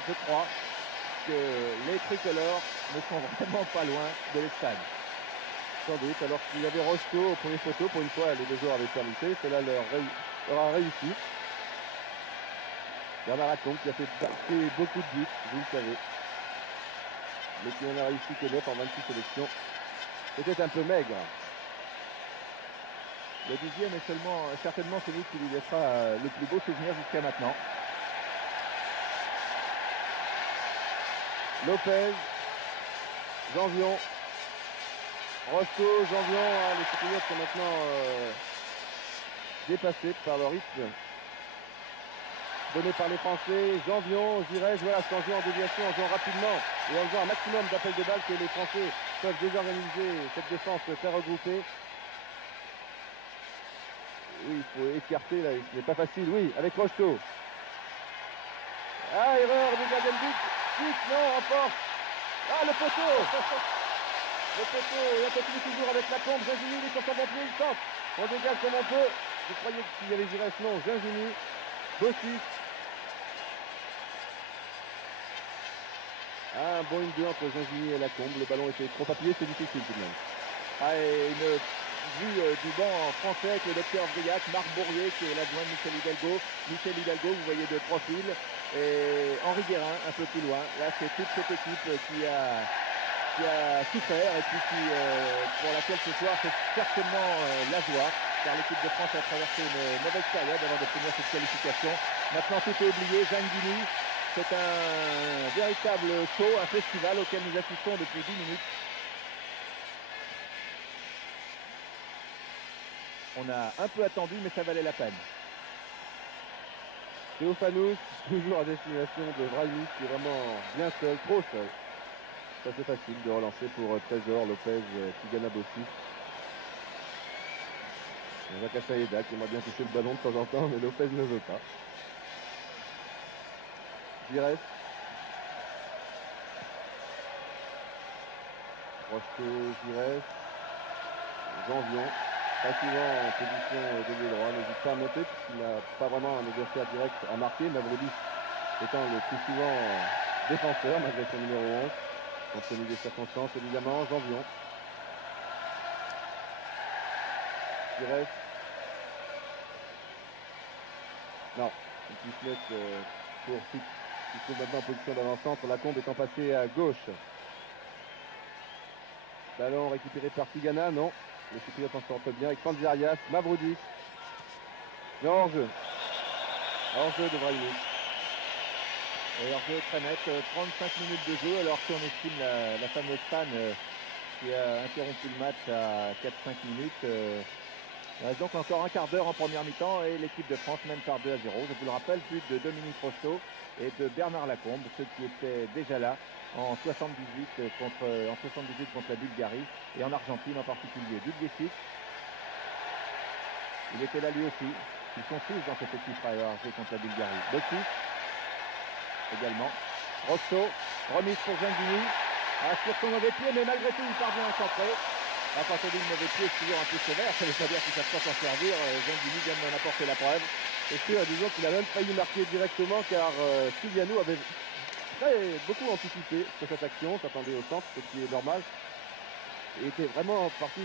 que les tricolores ne sont vraiment pas loin de l'Espagne. Sans doute, alors qu'il y avait Rocheteau au premier photo, pour une fois les deux joueurs avaient permuté, cela leur a réussi. Bernard Lacombe qui a fait marquer beaucoup de buts, vous le savez. Mais qui en a réussi que 9 en 26 sélections. C'était un peu maigre. Le dixième est certainement celui qui lui laissera le plus beau souvenir jusqu'à maintenant. Lopez, Janvion, Rocheteau, Janvion, les Cypriotes sont maintenant dépassés par le rythme donné par les Français. Janvion, Giresse, voilà, c'est en jouant en déviation, en jouant rapidement et en jouant un maximum d'appels de balles que les Français peuvent désorganiser cette défense très regroupée. Oui, il faut écarter là, ce n'est pas facile, oui, avec Rocheteau. Ah, erreur du gardien de but, Six, non, en force. Ah, le poteau. Le poteau, il a continué toujours avec Lacombe, Gingini, il est sur son bon pied, il tente. On dégage comme on peut. Je croyais qu'il y avait Giresse, non, Gingini, Bossis. Ah, un bon 1-2 entre Gingini et Lacombe. Le ballon était trop appuyé, c'est difficile tout de même. Ah, et une vue du banc français avec le docteur Briac, Marc Bourrier qui est l'adjoint de Michel Hidalgo. Michel Hidalgo, vous voyez de profil. Et Henri Guérin, un peu plus loin. Là, c'est toute cette équipe qui a souffert et puis pour laquelle ce soir c'est certainement la joie, car l'équipe de France a traversé une mauvaise période avant d'obtenir cette qualification. Maintenant tout est oublié, Gingini, c'est un véritable show, un festival auquel nous assistons depuis 10 minutes. On a un peu attendu, mais ça valait la peine. Théophanous, toujours à destination de Brahimi, qui est vraiment bien seul, trop seul. C'est assez facile de relancer pour Trésor, Lopez, Tigana, Bossis. Jacques Assaïda qui aimerait bien toucher le ballon de temps en temps, mais Lopez ne veut pas. Giresse. Rocheteau, Giresse. Janvion. Très souvent en position d'ailier droit, n'hésite pas à monter puisqu'il n'a pas vraiment un adversaire direct à marquer. Mavroudis étant le plus souvent défenseur malgré son numéro 11. Compte tenu des circonstances évidemment. Janvion. Giresse. Non, une Pisnette pour Fix qui se trouve maintenant en position d'avant-centre. Lacombe étant passé à gauche. Ballon récupéré par Tigana, non. Le Chypriote en sortent bien avec Panzerias, Mavroudis. Le hors-jeu. Hors-jeu de Brahimi. Et hors-jeu très net, 35 minutes de jeu alors qu'on estime la fameuse panne qui a interrompu le match à 4-5 minutes. Il reste donc encore un quart d'heure en première mi-temps et l'équipe de France mène par 2-0. Je vous le rappelle, but de Dominique Rocheteau et de Bernard Lacombe, ceux qui étaient déjà là en 78 contre la Bulgarie et en Argentine en particulier. Didier Six, il était là lui aussi. Ils sont tous dans cette équipe à avoir joué contre la Bulgarie. Bossis également. Rocheteau, remise pour Gingini. Sur son mauvais pied, mais malgré tout, il parvient à centrer. Quand on dit le mauvais pied, c'est toujours un peu sévère. Ça veut pas dire qu'il ne savent pas s'en servir. Gingini vient d'en apporter la preuve. Et sûr, disons qu'il a même failli marquer directement car Siliano avait beaucoup anticipé sur cette action, s'attendait au centre, ce qui est normal. Et était vraiment parti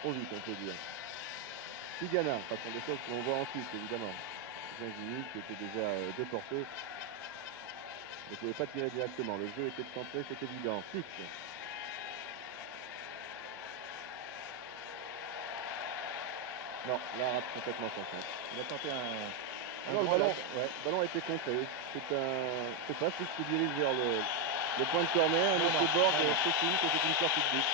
trop vite, on peut dire. Tigana, ce sont des choses qu'on voit ensuite, évidemment. Gingini qui était déjà déporté. Ne pouvait pas tirer directement. Le jeu était centré, c'est évident. Six. Non, là, rate complètement son centre. Il a tenté Non, le ballon a été contré. C'est pas Six qui dirige vers le point de corner. Un autre bord de signe que c'est une sortie de but.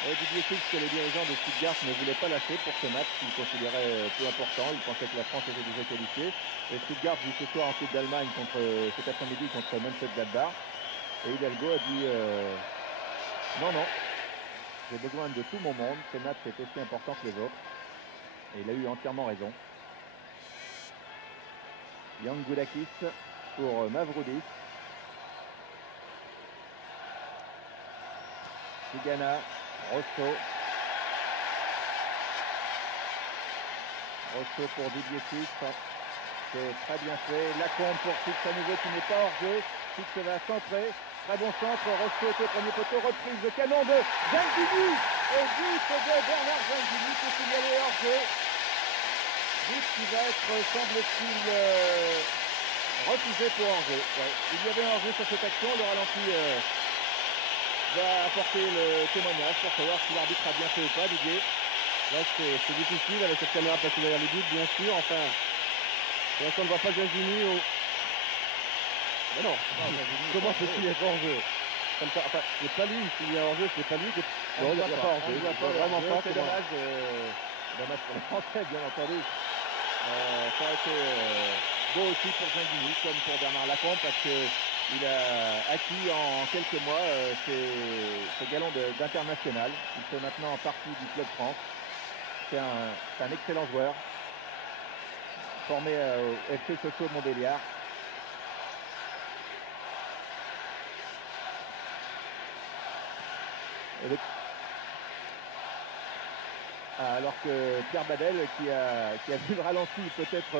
Didier Six, que les dirigeants de Stuttgart ne voulaient pas lâcher pour ce match qu'ils considéraient peu important. Ils pensaient que la France était déjà qualifiée. Et Stuttgart joue ce soir en Coupe d'Allemagne cet après-midi contre Mönchengladbach. Et Hidalgo a dit non, j'ai besoin de tout mon monde. Ce match est aussi important que les autres. Et il a eu entièrement raison. Yang Goudakis pour Mavroudis. Tigana, Rocheteau. Rocheteau pour Didier Six. C'est très bien fait. Lacombe pour Six à nouveau qui n'est pas hors jeu. Six va centrer. Très bon centre. Rocheteau était au premier poteau. Reprise de canon de Gingini. Et but de Bernard Gingini qui est signalé hors jeu. But qui va être, semble-t-il, refusé pour hors jeu. Ouais. Il y avait un hors jeu sur cette action. Le ralenti va apporter le témoignage pour savoir si l'arbitre a bien fait ou pas, Didier. Là, c'est difficile avec cette caméra passée derrière le but, bien sûr. Enfin, pour l'instant, on ne voit pas Gingini au... Mais non, comment peut-il être hors jeu comme ça? Enfin, c'est pas lui, s'il y a hors jeu, c'est pas lui. Non, il n'y a pas hors jeu. On ne voit pas vraiment pas. C'est dommage. Dommage pour les Français, bien entendu. Ça aurait été beau aussi pour Gingini, comme pour Bernard Lacombe, parce qu'il a acquis en quelques mois ce galon d'international. Il fait maintenant partie du Club France. C'est un excellent joueur, formé au FC Sochaux Montbéliard. Alors que Pierre Badel, qui a vu le ralenti peut-être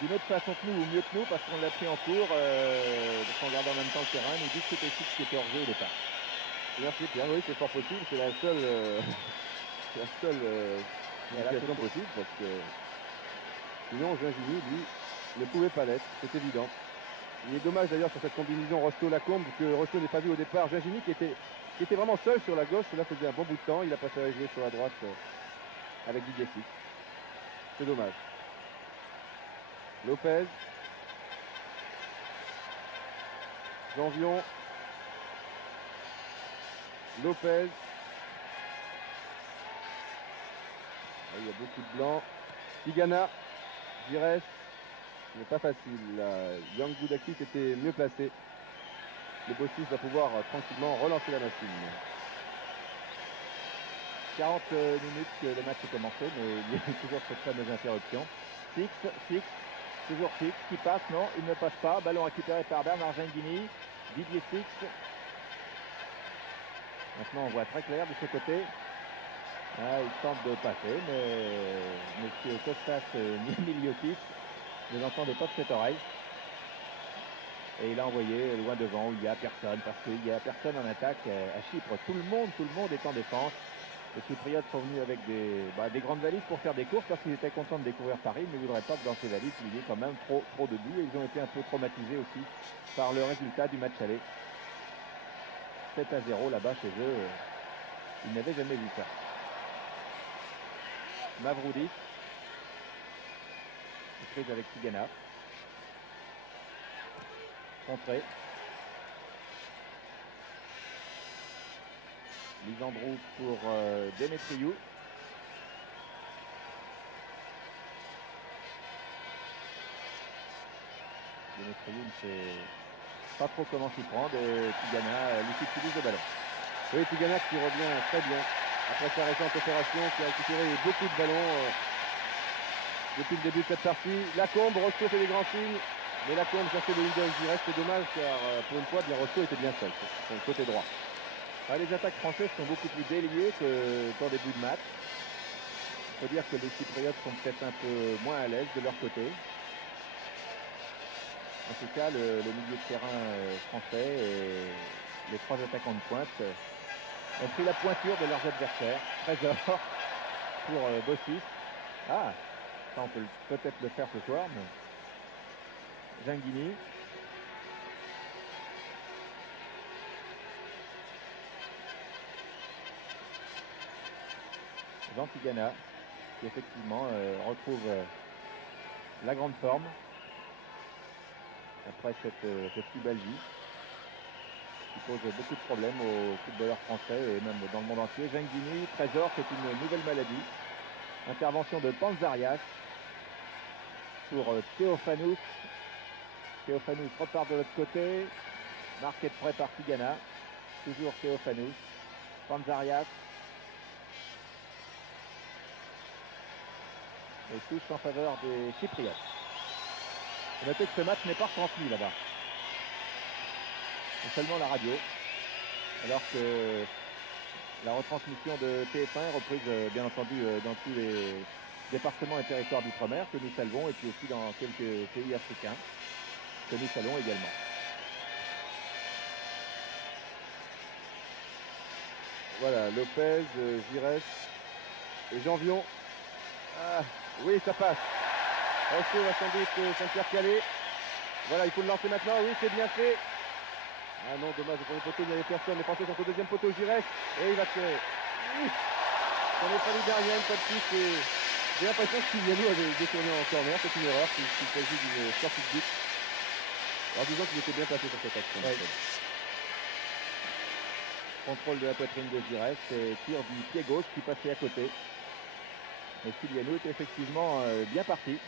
d'une autre façon que nous ou mieux que nous, parce qu'on l'a pris en cours, parce qu'on regarde en même temps le terrain, nous dit que c'était Six qui était hors jeu au départ. Merci Pierre, oui c'est fort possible, c'est la seule, indication possible parce que sinon Gingini lui ne pouvait pas l'être, c'est évident. Il est dommage d'ailleurs sur cette combinaison Rocheteau-Lacombe que Rocheteau n'ait pas vu au départ Gingini qui était vraiment seul sur la gauche, cela faisait un bon bout de temps, il a préféré jouer sur la droite avec Didier Six. C'est dommage. Lopez. Janvion. Lopez. Ah, il y a beaucoup de blancs. Tigana. Gires. Ce n'est pas facile. Yang Boudakis était mieux placé. Le Bossis va pouvoir tranquillement relancer la machine. 40 minutes que le match est commencé, mais il y a toujours cette fameuse interruption. Six, toujours Six, qui passe, non, il ne passe pas. Ballon récupéré par Bernard Gingini, Didier Six. Maintenant on voit très clair de ce côté. Ah, il tente de passer, mais M. Costas Miliocic ne l'entendait pas de cette oreille. Et il a envoyé loin devant où il n'y a personne, parce qu'il n'y a personne en attaque à Chypre. Tout le monde est en défense. Les Chypriotes sont venus avec des grandes valises pour faire des courses parce qu'ils étaient contents de découvrir Paris, mais ils ne voudraient pas que dans ces valises il y ait quand même trop de buts. Et ils ont été un peu traumatisés aussi par le résultat du match aller. 7-0 là-bas chez eux. Ils n'avaient jamais vu ça. Mavroudi. Prise avec Tigana. Contré. Lisandrou pour Demetriou. Demetriou ne sait pas trop comment s'y prendre et Tigana lui utilise le ballon. Oui, Tigana qui revient très bien après sa récente opération, qui a récupéré beaucoup de ballons depuis le début de cette partie. Lacombe, Rocheteau fait des grands signes, mais Lacombe cherchait le leader direct, c'est dommage car pour une fois, bien Rocheteau était bien seul sur le côté droit. Les attaques françaises sont beaucoup plus déliées que qu'en début de match. Il faut dire que les Chypriotes sont peut-être un peu moins à l'aise de leur côté. En tout cas, le milieu de terrain français et les trois attaquants de pointe ont pris la pointure de leurs adversaires. Trésor pour Bossis. Ah, ça on peut peut-être le faire ce soir, mais Gingini. Jean Tigana, qui effectivement retrouve la grande forme après cette pubalgie qui pose beaucoup de problèmes aux footballeurs français et même dans le monde entier. Gingini, Trésor, c'est une nouvelle maladie. Intervention de Panzarias pour Théophanous. Théophanous repart de l'autre côté. Marqué de près par Tigana. Toujours Théophanous. Panzarias. Et touche en faveur des Chypriotes. Notez que ce match n'est pas retransmis là-bas. C'est seulement la radio. Alors que la retransmission de TF1 est reprise bien entendu dans tous les départements et territoires d'outre-mer que nous saluons et puis aussi dans quelques pays africains que nous saluons également. Voilà, Lopez, Gires et Janvion. Ah, oui, ça passe. Rocheteau va sans doute s'en faire caler. Voilà, il faut le lancer maintenant. Oui, c'est bien fait. Ah non, dommage, au premier poteau, il n'y avait personne. Les Français sont au deuxième poteau, Gires. Et il va tirer. Ça n'est pas derrière une fois de plus. J'ai l'impression que Sylviano avait détourné en corner. C'est une erreur s'il s'agit d'une sortie de but. Alors disons qu'il était bien placé sur cette action. Ouais. Contrôle de la poitrine de Gires et tir du pied gauche qui passait à côté. Mais Sylviano était effectivement bien parti.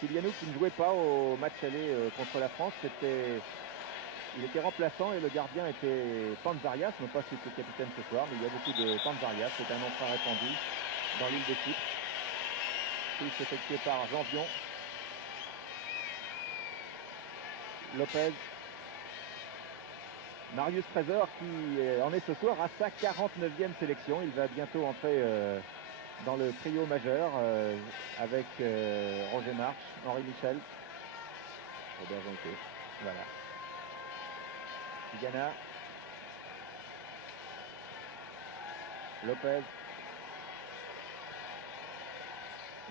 Sylviano qui ne jouait pas au match aller contre la France, il était remplaçant et le gardien était Panzarias, non pas celui qui est capitaine ce soir, mais il y a beaucoup de Panzarias, c'est un nom très répandu dans l'île de Chypre. Touche effectué par Janvion. Lopez. Marius Trésor qui en est ce soir à sa 49e sélection. Il va bientôt entrer dans le trio majeur avec Roger March, Henri Michel, Robert Jonquet. voilà. Tigana, Lopez,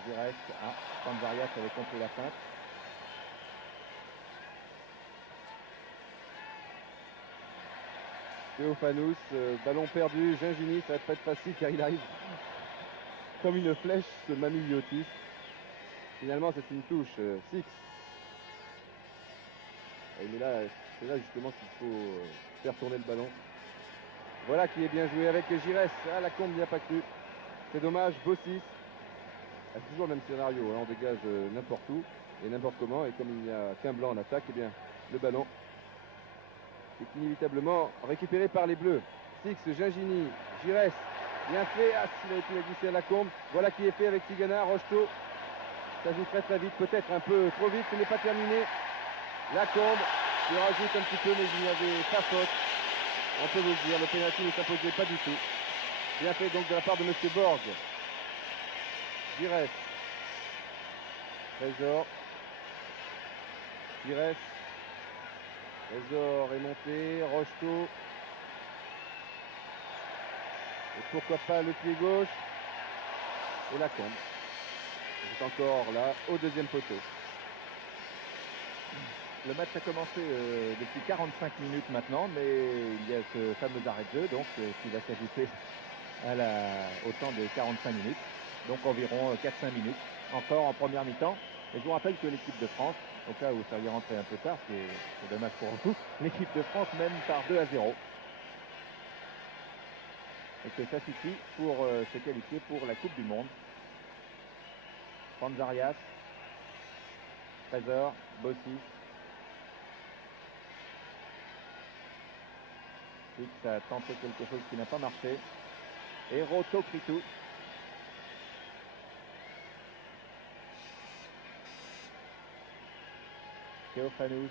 Gires, Panzarias avait compris la feinte. Théophanous, ballon perdu, Gingini, ça va pas être facile car il arrive comme une flèche, ce Manu Liotis. Finalement, c'est une touche, Six. Il est là, c'est là justement qu'il faut faire tourner le ballon. Voilà qui est bien joué avec Gires. Ah, la Combe n'y a pas cru. C'est dommage, Bossis. Ah, c'est toujours le même scénario, hein, on dégage n'importe où et n'importe comment. Et comme il n'y a qu'un blanc en attaque, eh bien, le ballon est inévitablement récupéré par les Bleus. Six, Gingini, Gires, bien fait. Ah, s'il avait pu la glisser à la Combe. Voilà qui est fait avec Tigana, Rocheteau. Ça joue très très vite, peut-être un peu trop vite, ce n'est pas terminé. La Combe qui rajoute un petit peu, mais il n'y avait pas faute. On peut vous le dire, le pénalty ne s'imposait pas du tout. Bien fait donc de la part de M. Borg. Gires. Trésor. Gires. Trésor est monté. Rocheteau. Et pourquoi pas le pied gauche. Et la Combe. C'est encore là, au deuxième poteau. Le match a commencé depuis 45 minutes maintenant, mais il y a ce fameux arrêt de jeu donc, qui va s'ajouter au temps des 45 minutes. Donc environ 4-5 minutes encore en première mi-temps. Et je vous rappelle que l'équipe de France, au cas où vous seriez rentré un peu tard, c'est dommage pour vous, l'équipe de France mène par 2-0. Et que ça suffit pour se qualifier pour la Coupe du Monde. Panzarias, Trésor, Bossis. Fix a tenté quelque chose qui n'a pas marché. Et Roto Kritou. Théophanous.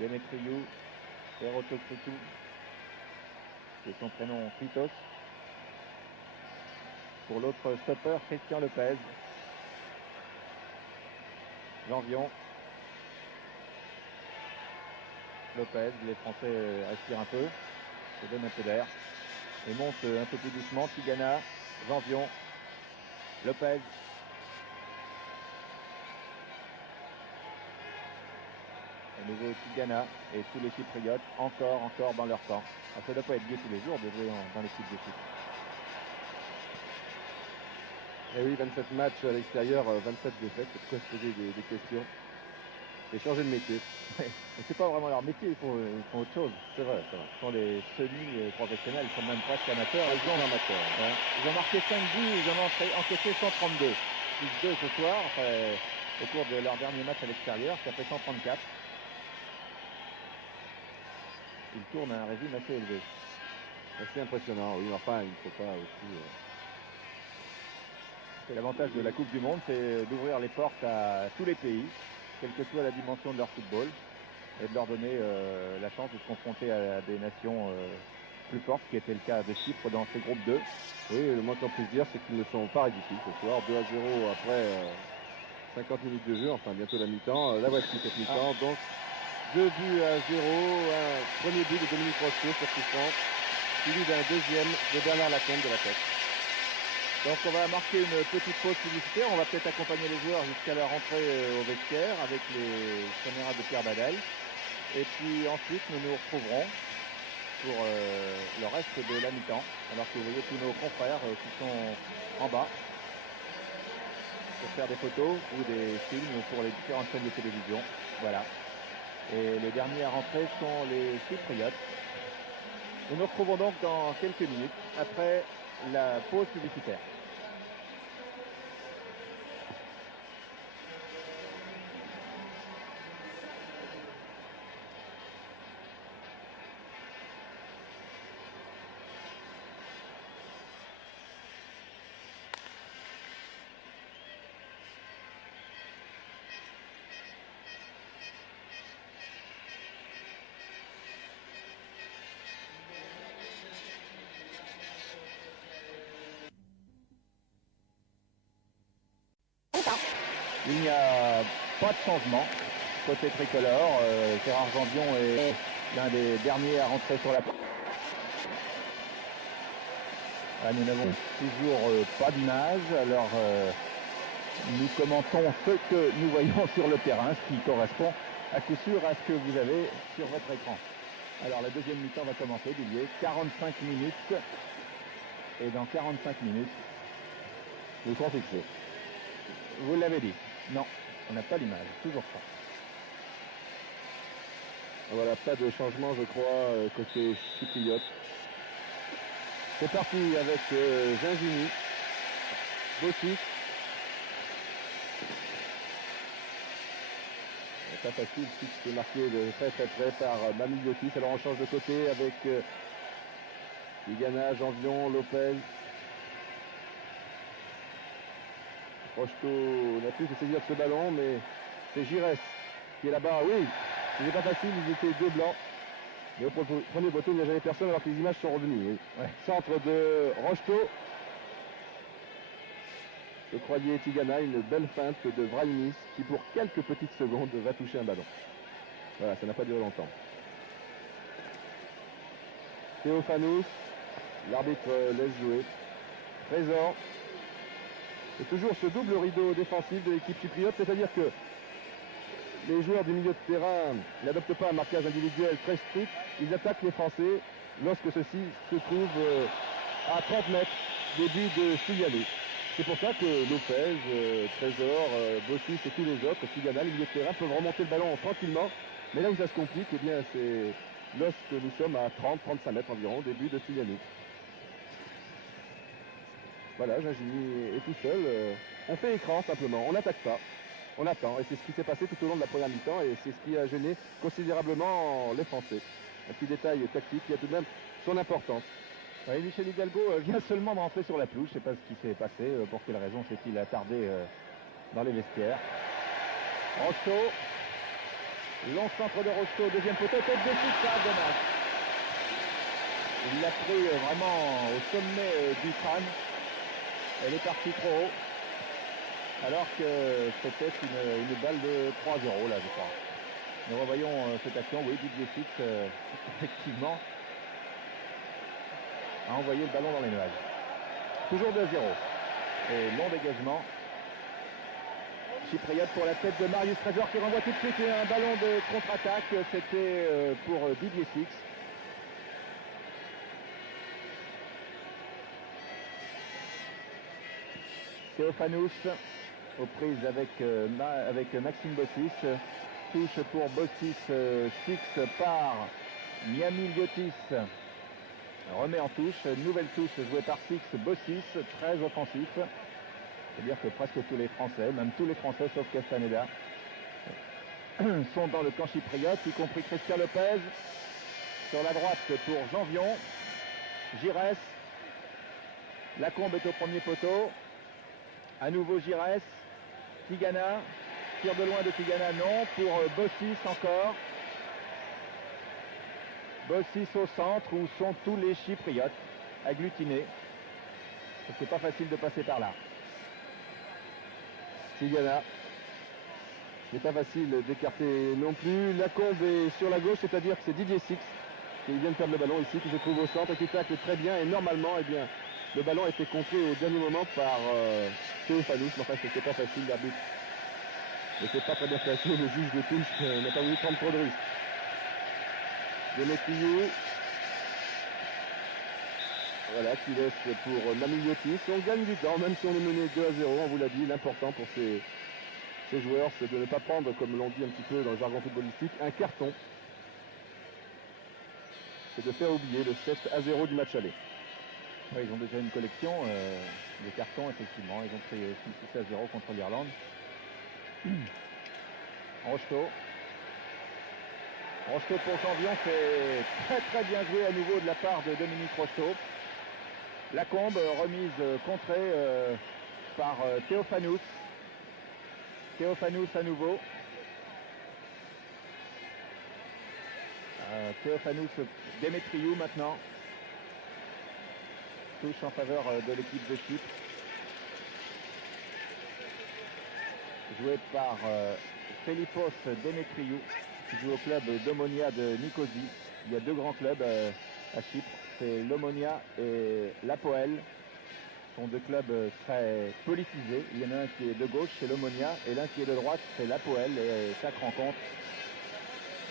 Demetriou. Et Roto Kritou. C'est son prénom Kritos. Pour l'autre stopper, Christian Lopez. Janvion. Lopez, les Français respirent un peu, se donnent un peu d'air et montent un peu plus doucement. Tigana, Janvion, Lopez. À nouveau Tigana et tous les Chypriotes encore dans leur camp. Alors, ça ne doit pas être gai tous les jours de jouer dans l'équipe de Chypre. Et oui, 27 matchs à l'extérieur, 27 défaites, c'est pourquoi se poser des questions. Et changer de métier. Mais c'est pas vraiment leur métier, ils font autre chose. C'est vrai, c'est vrai. Ils sont des semi-professionnels, ils sont même presque amateurs. Ils sont amateurs. Ils ont marqué 5 buts, ils en ont encaissé 132. Plus 2 ce soir, au cours de leur dernier match à l'extérieur, ça fait 134. Ils tournent à un régime assez élevé. Assez impressionnant, oui, mais enfin, il ne faut pas aussi... C'est l'avantage de la Coupe du Monde, c'est d'ouvrir les portes à tous les pays, quelle que soit la dimension de leur football, et de leur donner la chance de se confronter à des nations plus fortes, ce qui était le cas de Chypre dans ce groupe 2. Oui, le moins qu'on puisse dire, c'est qu'ils ne sont pas ridicules ce soir. 2-0 après 50 minutes de jeu, enfin bientôt la mi-temps. La voici cette mi-temps, donc 2 buts à 0, un premier but de Dominique Rocheteau sur coup franc, suivi d'un deuxième de Bernard Lacombe de la tête. Donc on va marquer une petite pause publicitaire, on va peut-être accompagner les joueurs jusqu'à la rentrée au vestiaire avec les caméras de Pierre Badel. Et puis ensuite nous nous retrouverons pour le reste de la mi-temps, alors que vous voyez tous nos confrères qui sont en bas pour faire des photos ou des films pour les différentes chaînes de télévision. Voilà. Et les derniers à rentrer sont les Chypriotes. Nous nous retrouvons donc dans quelques minutes après la pause publicitaire. Il n'y a pas de changement côté tricolore. Gérard Janvion est l'un des derniers à rentrer sur la piste. Nous n'avons toujours pas d'image. Alors nous commentons ce que nous voyons sur le terrain, ce qui correspond à coup sûr à ce que vous avez sur votre écran. Alors la deuxième mi-temps va commencer, Didier. 45 minutes. Et dans 45 minutes, nous serons fixés. Vous l'avez dit. Non, on n'a pas l'image, toujours pas. Voilà, pas de changement, je crois, côté chypriote. C'est parti avec Gingini, Bossis. Pas facile, c'est marqué de très très près par Mamiliotis. Alors on change de côté avec Tigana, Janvion, Lopez. Rocheteau n'a plus se saisir de ce ballon, mais c'est Giresse qui est là-bas. Oui, ce n'est pas facile, ils étaient deux blancs. Mais au premier poteau, il n'y a jamais personne alors que les images sont revenues. Oui. Ouais. Centre de Rocheteau. Je croyais Tigana, une belle feinte de Brahimi qui pour quelques petites secondes va toucher un ballon. Voilà, ça n'a pas duré longtemps. Théophanous, l'arbitre laisse jouer. Trésor. Et toujours ce double rideau défensif de l'équipe chypriote, c'est-à-dire que les joueurs du milieu de terrain n'adoptent pas un marquage individuel très strict, ils attaquent les Français lorsque ceux-ci se trouvent à 30 mètres des buts de Styliani. C'est pour ça que Lopez, Trésor, Bossis et tous les autres, Tigana, les milieux de terrain, peuvent remonter le ballon tranquillement. Mais là où ça se complique, eh bien, c'est lorsque nous sommes à 30-35 mètres environ des buts de Styliani. Voilà, Gingini est tout seul. On fait écran simplement, on n'attaque pas. On attend, et c'est ce qui s'est passé tout au long de la première mi-temps, et c'est ce qui a gêné considérablement les Français. Un petit détail tactique qui a tout de même son importance. Oui, Michel Hidalgo vient seulement de rentrer sur la pelouse. Je ne sais pas ce qui s'est passé, pour quelle raison s'est-il attardé dans les vestiaires. Rocheteau, long centre de Rocheteau, deuxième poteau, tête de fixe, ça, dommage. Il l'a pris vraiment au sommet du crâne. Elle est partie trop haut. Alors que c'était une balle de 3-0 là, je crois. Nous revoyons cette action, oui, Didier Fix, effectivement, a envoyé le ballon dans les nuages. Toujours 2-0. Et long dégagement. Chypriote pour la tête de Marius Trésor qui renvoie tout de suite un ballon de contre-attaque. C'était pour Didier Fix. Théophanous aux prises avec Maxime Bossis. Touche pour Bossis, Fix par Miami Liotis. Remet en touche, nouvelle touche jouée par Fix, Bossis, très offensif. C'est-à-dire que presque tous les Français, même tous les Français sauf Castaneda, sont dans le camp chypriote, y compris Christian Lopez. Sur la droite pour Janvion, Giresse. Lacombe est au premier poteau. À nouveau Giresse. Tigana. Tir de loin de Tigana, non. Pour Bossis encore. Bossis au centre où sont tous les Chypriotes agglutinés. C'est pas facile de passer par là. Tigana. C'est pas facile d'écarter non plus. Lacombe est sur la gauche, c'est-à-dire que c'est Didier Six qui vient de perdre le ballon ici, qui se trouve au centre et qui tacle très bien. Et normalement, eh bien, le ballon a été contré au dernier moment par Théophanous. Mais enfin, c'était pas facile, l'arbitre. Mais c'est pas très bien placé, le juge de touche n'a pas voulu prendre trop de risques. Demetriou. Voilà, qui laisse pour Mamiliotis. On gagne du temps, même si on est mené 2-0, on vous l'a dit, l'important pour ces joueurs, c'est de ne pas prendre, comme l'on dit un petit peu dans le jargon footballistique, un carton. C'est de faire oublier le 7-0 du match aller. Oui, ils ont déjà une collection de cartons, effectivement. Ils ont pris 6-0 contre l'Irlande. Rocheteau. Rocheteau pour Janvion, c'est très très bien joué à nouveau de la part de Dominique Rocheteau. Lacombe, remise contrée par Théophanous. Théophanous à nouveau. Théophanous, Demetriou maintenant. Touche en faveur de l'équipe de Chypre. joué par Felipos Demetriou, qui joue au club d'Omonia de Nicosie. Il y a deux grands clubs à Chypre, c'est l'Omonia et l'Apoel. Ce sont deux clubs très politisés. Il y en a un qui est de gauche, c'est l'Omonia, et l'un qui est de droite, c'est l'Apoel. Et chaque rencontre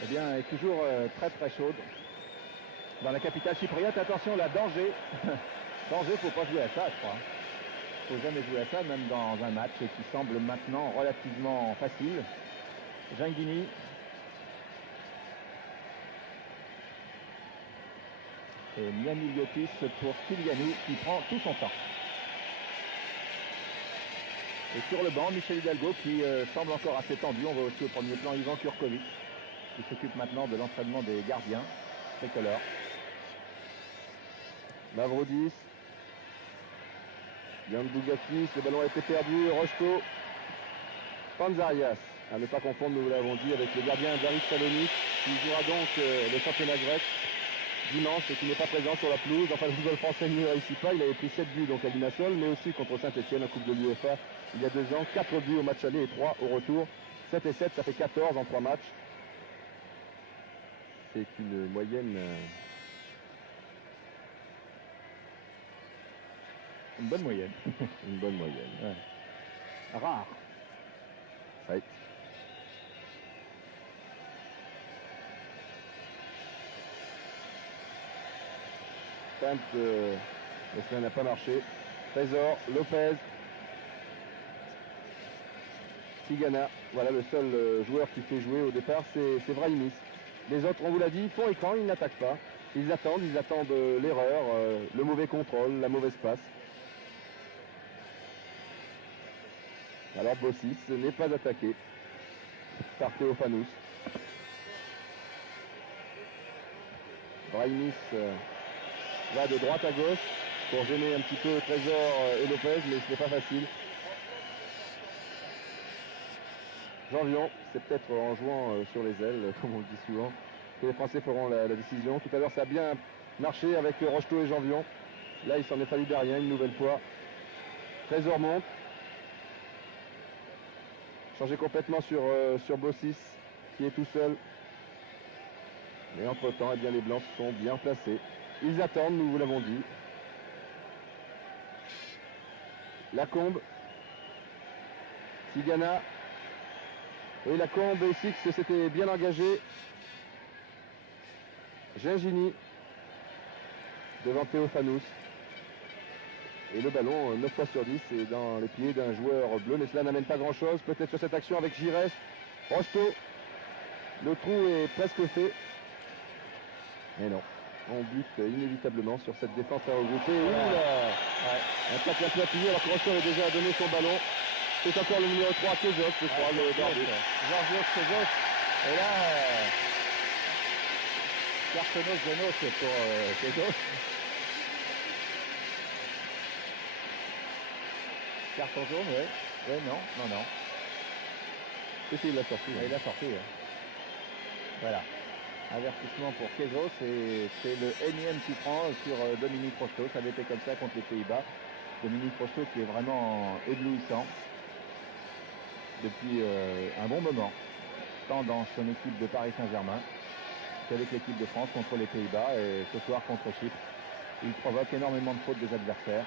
eh bien, est toujours très très chaude. Dans la capitale chypriote, attention, là, danger. Danger, faut pas jouer à ça, je crois. Faut jamais jouer à ça, même dans un match qui semble maintenant relativement facile. Gingini. Et Mianiliotis pour Stylianou qui prend tout son temps. Et sur le banc, Michel Hidalgo qui semble encore assez tendu. On voit aussi au premier plan Ivan Kurkovic qui s'occupe maintenant de l'entraînement des gardiens. Tricolore. Mavrodis. Yann Bougakis, le ballon a été perdu. Rocheteau. Panzarias. À ne pas confondre, nous l'avons dit, avec le gardien d'Aris Salonique qui jouera donc le championnat grec dimanche et qui n'est pas présent sur la pelouse. Enfin, le football français ne réussit pas. Il avait pris 7 buts donc à Limassol, mais aussi contre Saint-Etienne en Coupe de l'UEFA il y a 2 ans. 4 buts au match aller et 3 au retour. 7 et 7, ça fait 14 en 3 matchs. C'est une moyenne... Une bonne moyenne. une bonne moyenne. Ouais. Rare. Ouais. Feinte, mais cela n'a pas marché. Trésor, Lopez, Tigana. Voilà le seul joueur qui fait jouer au départ, c'est Brahimi. Les autres, on vous l'a dit, font écran, ils n'attaquent pas. Ils attendent l'erreur, le mauvais contrôle, la mauvaise passe. Alors Bossis n'est pas attaqué par Théophanous. Brahimi va de droite à gauche pour gêner un petit peu Trésor et Lopez, mais ce n'est pas facile. Janvion, c'est peut-être en jouant sur les ailes, comme on le dit souvent, que les Français feront la décision. Tout à l'heure, ça a bien marché avec Rocheteau et Janvion. Là, il s'en est fallu derrière une nouvelle fois. Trésor monte. Changé complètement sur Bossis, qui est tout seul. Mais entre-temps, eh bien, les Blancs sont bien placés. Ils attendent, nous vous l'avons dit. Lacombe. Tigana. Oui, Lacombe et Six s'étaient bien engagés. Gingini. Devant Théophanous. Et le ballon, 9 fois sur 10, est dans les pieds d'un joueur bleu. Mais cela n'amène pas grand-chose. Peut-être sur cette action avec Giresse. Rocheteau. Le trou est presque fait. Mais non. On bute inévitablement sur cette défense à regrouper. Voilà. Ouais. Un tacle un peu appuyé alors que Rocheteau a déjà donné son ballon. C'est encore le numéro 3, Kezos, je crois, le Darby. Georgios Kezos. Et là, Cartonos Genos pour Kezos. Carton jaune, oui. Oui, non. Et puis il l'a sorti. Il a sorti. Ouais. Voilà. Avertissement pour Kezos et c'est le énième qui prend sur Dominique Rocheteau. Ça avait été comme ça contre les Pays-Bas. Dominique Rocheteau qui est vraiment éblouissant depuis un bon moment, tant dans son équipe de Paris Saint-Germain qu'avec l'équipe de France contre les Pays-Bas et ce soir contre Chypre. Il provoque énormément de fautes des adversaires,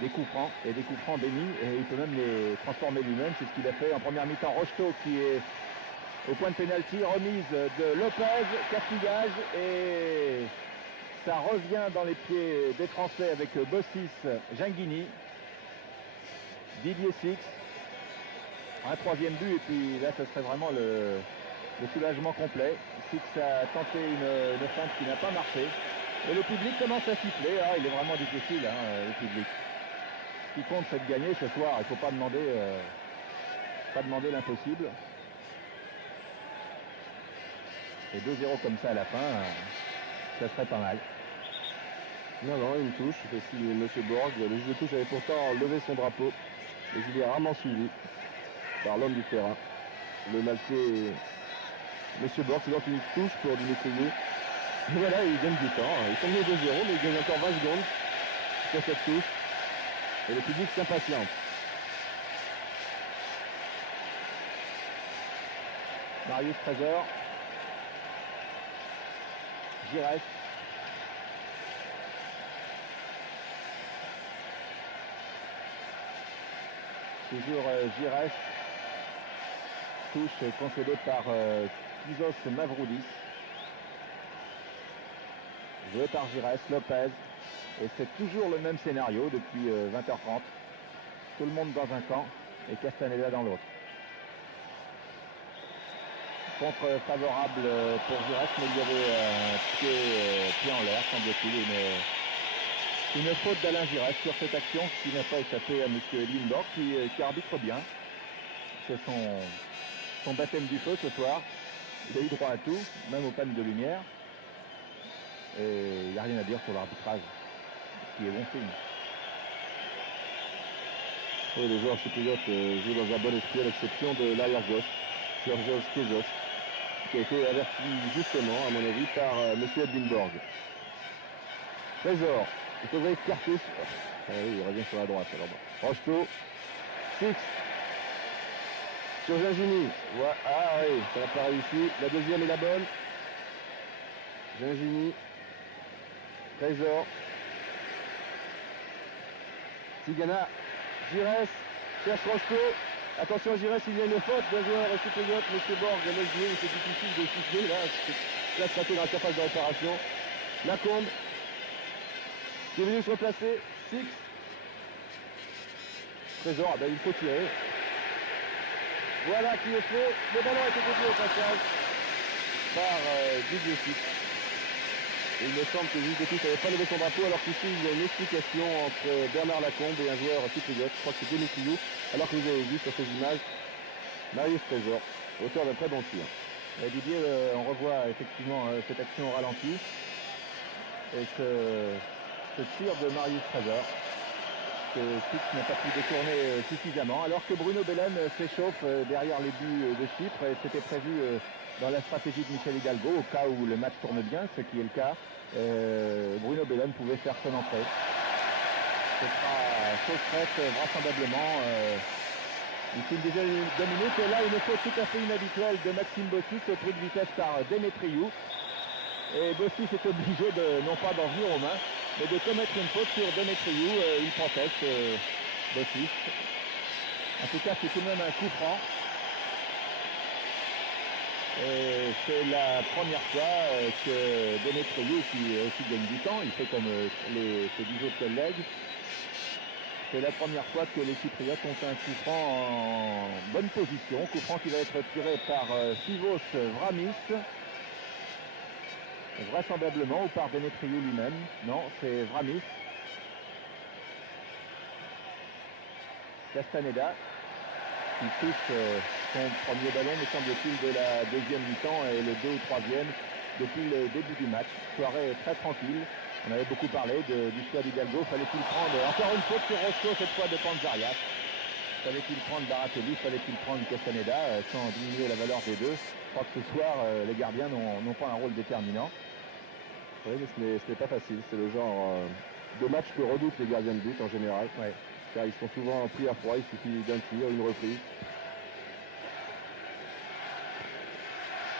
des coups francs et des coups francs bénis et il peut même les transformer lui-même. C'est ce qu'il a fait en première mi-temps. Rocheteau qui est au point de pénalty, remise de Lopez, castillage et ça revient dans les pieds des Français avec Bossis, Gingini, Didier Six. Un troisième but et puis là ce serait vraiment le soulagement complet. Six a tenté une feinte qui n'a pas marché et le public commence à siffler. Ah, il est vraiment difficile le public. Ce qui compte c'est de gagner ce soir. Il ne faut pas demander l'impossible. Et 2-0 comme ça à la fin, ça serait pas mal. Non, une touche, c'est si M. Borg. Le juge de touche avait pourtant levé son drapeau, mais il est rarement suivi par l'homme du terrain. Le Maltais, M. Borg, c'est donc une touche pour Dimitriou. Et voilà, il gagne du temps. Ils sont menés 2-0, mais il gagne encore 20 secondes sur cette touche. Et le public s'impatiente. Marius Trésor. Giresse. Toujours Giresse. Touche concédée par Kizos Mavroudis. Joué par Giresse, Lopez. Et c'est toujours le même scénario depuis 20h30. Tout le monde dans un camp et Castaneda dans l'autre. Contre favorable pour Giresse, mais il y avait un pied en l'air, semble-t-il. Une faute d'Alain Giresse sur cette action qui n'a pas échappé à M. Lindborg qui arbitre bien. C'est son baptême du feu ce soir. Il a eu droit à tout, même aux pannes de lumière. Et il n'y a rien à dire sur l'arbitrage, ce qui est bon signe. Oui, les joueurs chypriotes jouent dans un bon esprit à l'exception de l'arrière-gauche, Georgios Kezos, qui a été averti justement, à mon avis, par M. Edinborg. Trésor, il faudrait écarter. Ah oui, il revient sur la droite. Alors, Rocheteau, Six, sur Gingini. Ouais, ah oui, ça n'a pas réussi. La deuxième est la bonne. Gingini, Trésor, Tigana, Giresse, cherche Rocheteau. Attention Giresse, il y a une faute d'un joueur chypriote, M. Borg laisse jouer, c'est difficile de siffler, là c'est raté dans la surface de réparation. Lacombe, qui est venu se replacer, Six, Trésor, ben, il faut tirer. Voilà qui est fait, le ballon a été dévié au passage par Didier Six. Et il me semble que Didier Six n'avait pas levé son drapeau, alors qu'ici il y a une explication entre Bernard Lacombe et un joueur chypriote, je crois que c'est Demetriou, alors que vous avez vu sur ces images Marius Trésor, auteur d'un très bon tir. Et Didier, on revoit effectivement cette action au ralenti. Et ce tir de Marius Trésor, que Six n'a pas pu détourner suffisamment, alors que Bruno Bellem s'échauffe derrière les buts de Chypre, et c'était prévu dans la stratégie de Michel Hidalgo, au cas où le match tourne bien, ce qui est le cas, Bruno Bellem pouvait faire son entrée. Ce sera chose faite vraisemblablement d'ici une dizaine de minutes. Et là, une faute tout à fait inhabituelle de Maxime Bossis, pris de vitesse par Demetriou. Et Bossis est obligé de, non pas d'en venir aux mains, mais de commettre une faute sur Demetriou. Il proteste, Bossis. En tout cas, c'est tout de même un coup franc. Et c'est la première fois que Demetriou, qui aussi gagne du temps, il fait comme ses 10 autres collègues, c'est la première fois que les Chypriotes ont un coup franc en bonne position. Coup franc qui va être tiré par Fivos Vramis, vraisemblablement, ou par Demetriou lui-même. Non, c'est Vramis. Castaneda, qui touche son premier ballon, me semble-t-il, de la deuxième mi-temps et le 2 ou 3e depuis le début du match. Soirée très tranquille. On avait beaucoup parlé du choix d'Hidalgo. Fallait-il prendre encore une faute sur Rocheteau, cette fois de Panzarias. Fallait-il prendre Baratelli, fallait-il prendre Castaneda, sans diminuer la valeur des deux. Je crois que ce soir, les gardiens n'ont pas un rôle déterminant. Oui, mais ce n'est pas facile. C'est le genre de match que redoutent les gardiens de but en général. Ouais. Car ils sont souvent pris à froid, il suffit d'un tir, une reprise.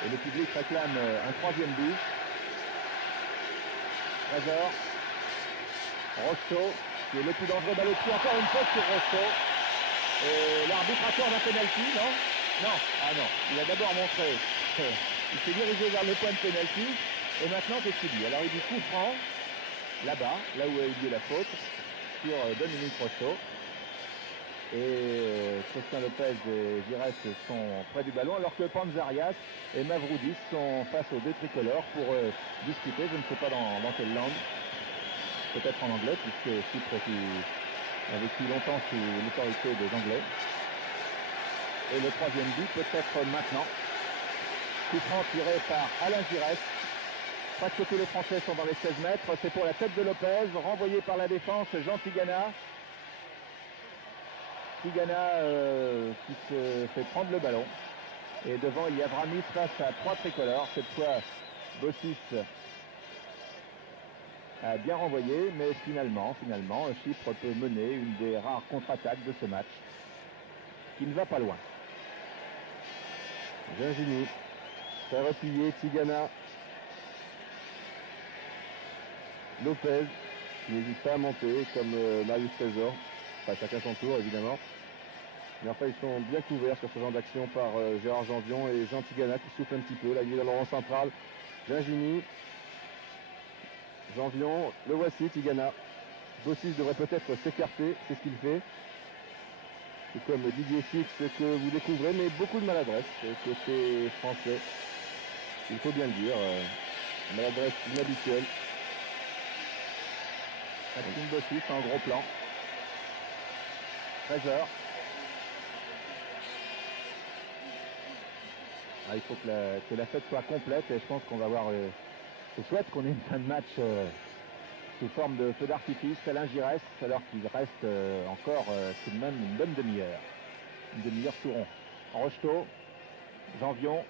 Et le public réclame un troisième but. Trésor. Rocheteau, qui est le plus dangereux Balotti. Encore une faute sur Rocheteau. Et l'arbitre accorde un pénalty, non? Non. Ah non. Il a d'abord montré qu'il s'est dirigé vers le point de pénalty. Et maintenant, qu'est-ce qu'il dit? Alors il dit coup franc, là-bas, là où a eu lieu la faute, sur Dominique Rocheteau. Et Christian Lopez et Giresse sont près du ballon, alors que Panzarias et Mavroudis sont face aux deux tricolores pour discuter, je ne sais pas dans quelle langue, peut-être en anglais, puisque Chypre a vécu longtemps sous l'autorité des Anglais. Et le troisième but peut-être maintenant. Coup franc tiré par Alain Giresse. Presque tous les Français sont dans les 16 mètres. C'est pour la tête de Lopez, renvoyé par la défense, Jean Tigana. Tigana qui se fait prendre le ballon. Et devant, il y a Vramis face à trois tricolores. Cette fois, Bossis a bien renvoyé, mais finalement, Chypre peut mener une des rares contre-attaques de ce match, qui ne va pas loin. Gingini. Très replié, Tigana. Lopez, qui n'hésite pas à monter, comme Marius Trésor. Enfin, chacun son tour, évidemment. Mais enfin, ils sont bien couverts sur ce genre d'action par Gérard Janvion et Jean Tigana qui souffle un petit peu. Là, il est dans le rang central. Gingini. Janvion, le voici, Tigana. Bossis devrait peut-être s'écarter, c'est ce qu'il fait. C'est comme Didier Six que vous découvrez, mais beaucoup de maladresse côté français. Il faut bien le dire. Maladresse inhabituelle. Maxime Bossis en gros plan. 13 heures. Ah, il faut que la fête soit complète et je pense qu'on va avoir... je souhaite qu'on ait une fin de match sous forme de feu d'artifice, Alain Giresse, alors qu'il reste encore tout de même une bonne demi-heure. Une demi-heure tout rond. Rocheteau, Janvion,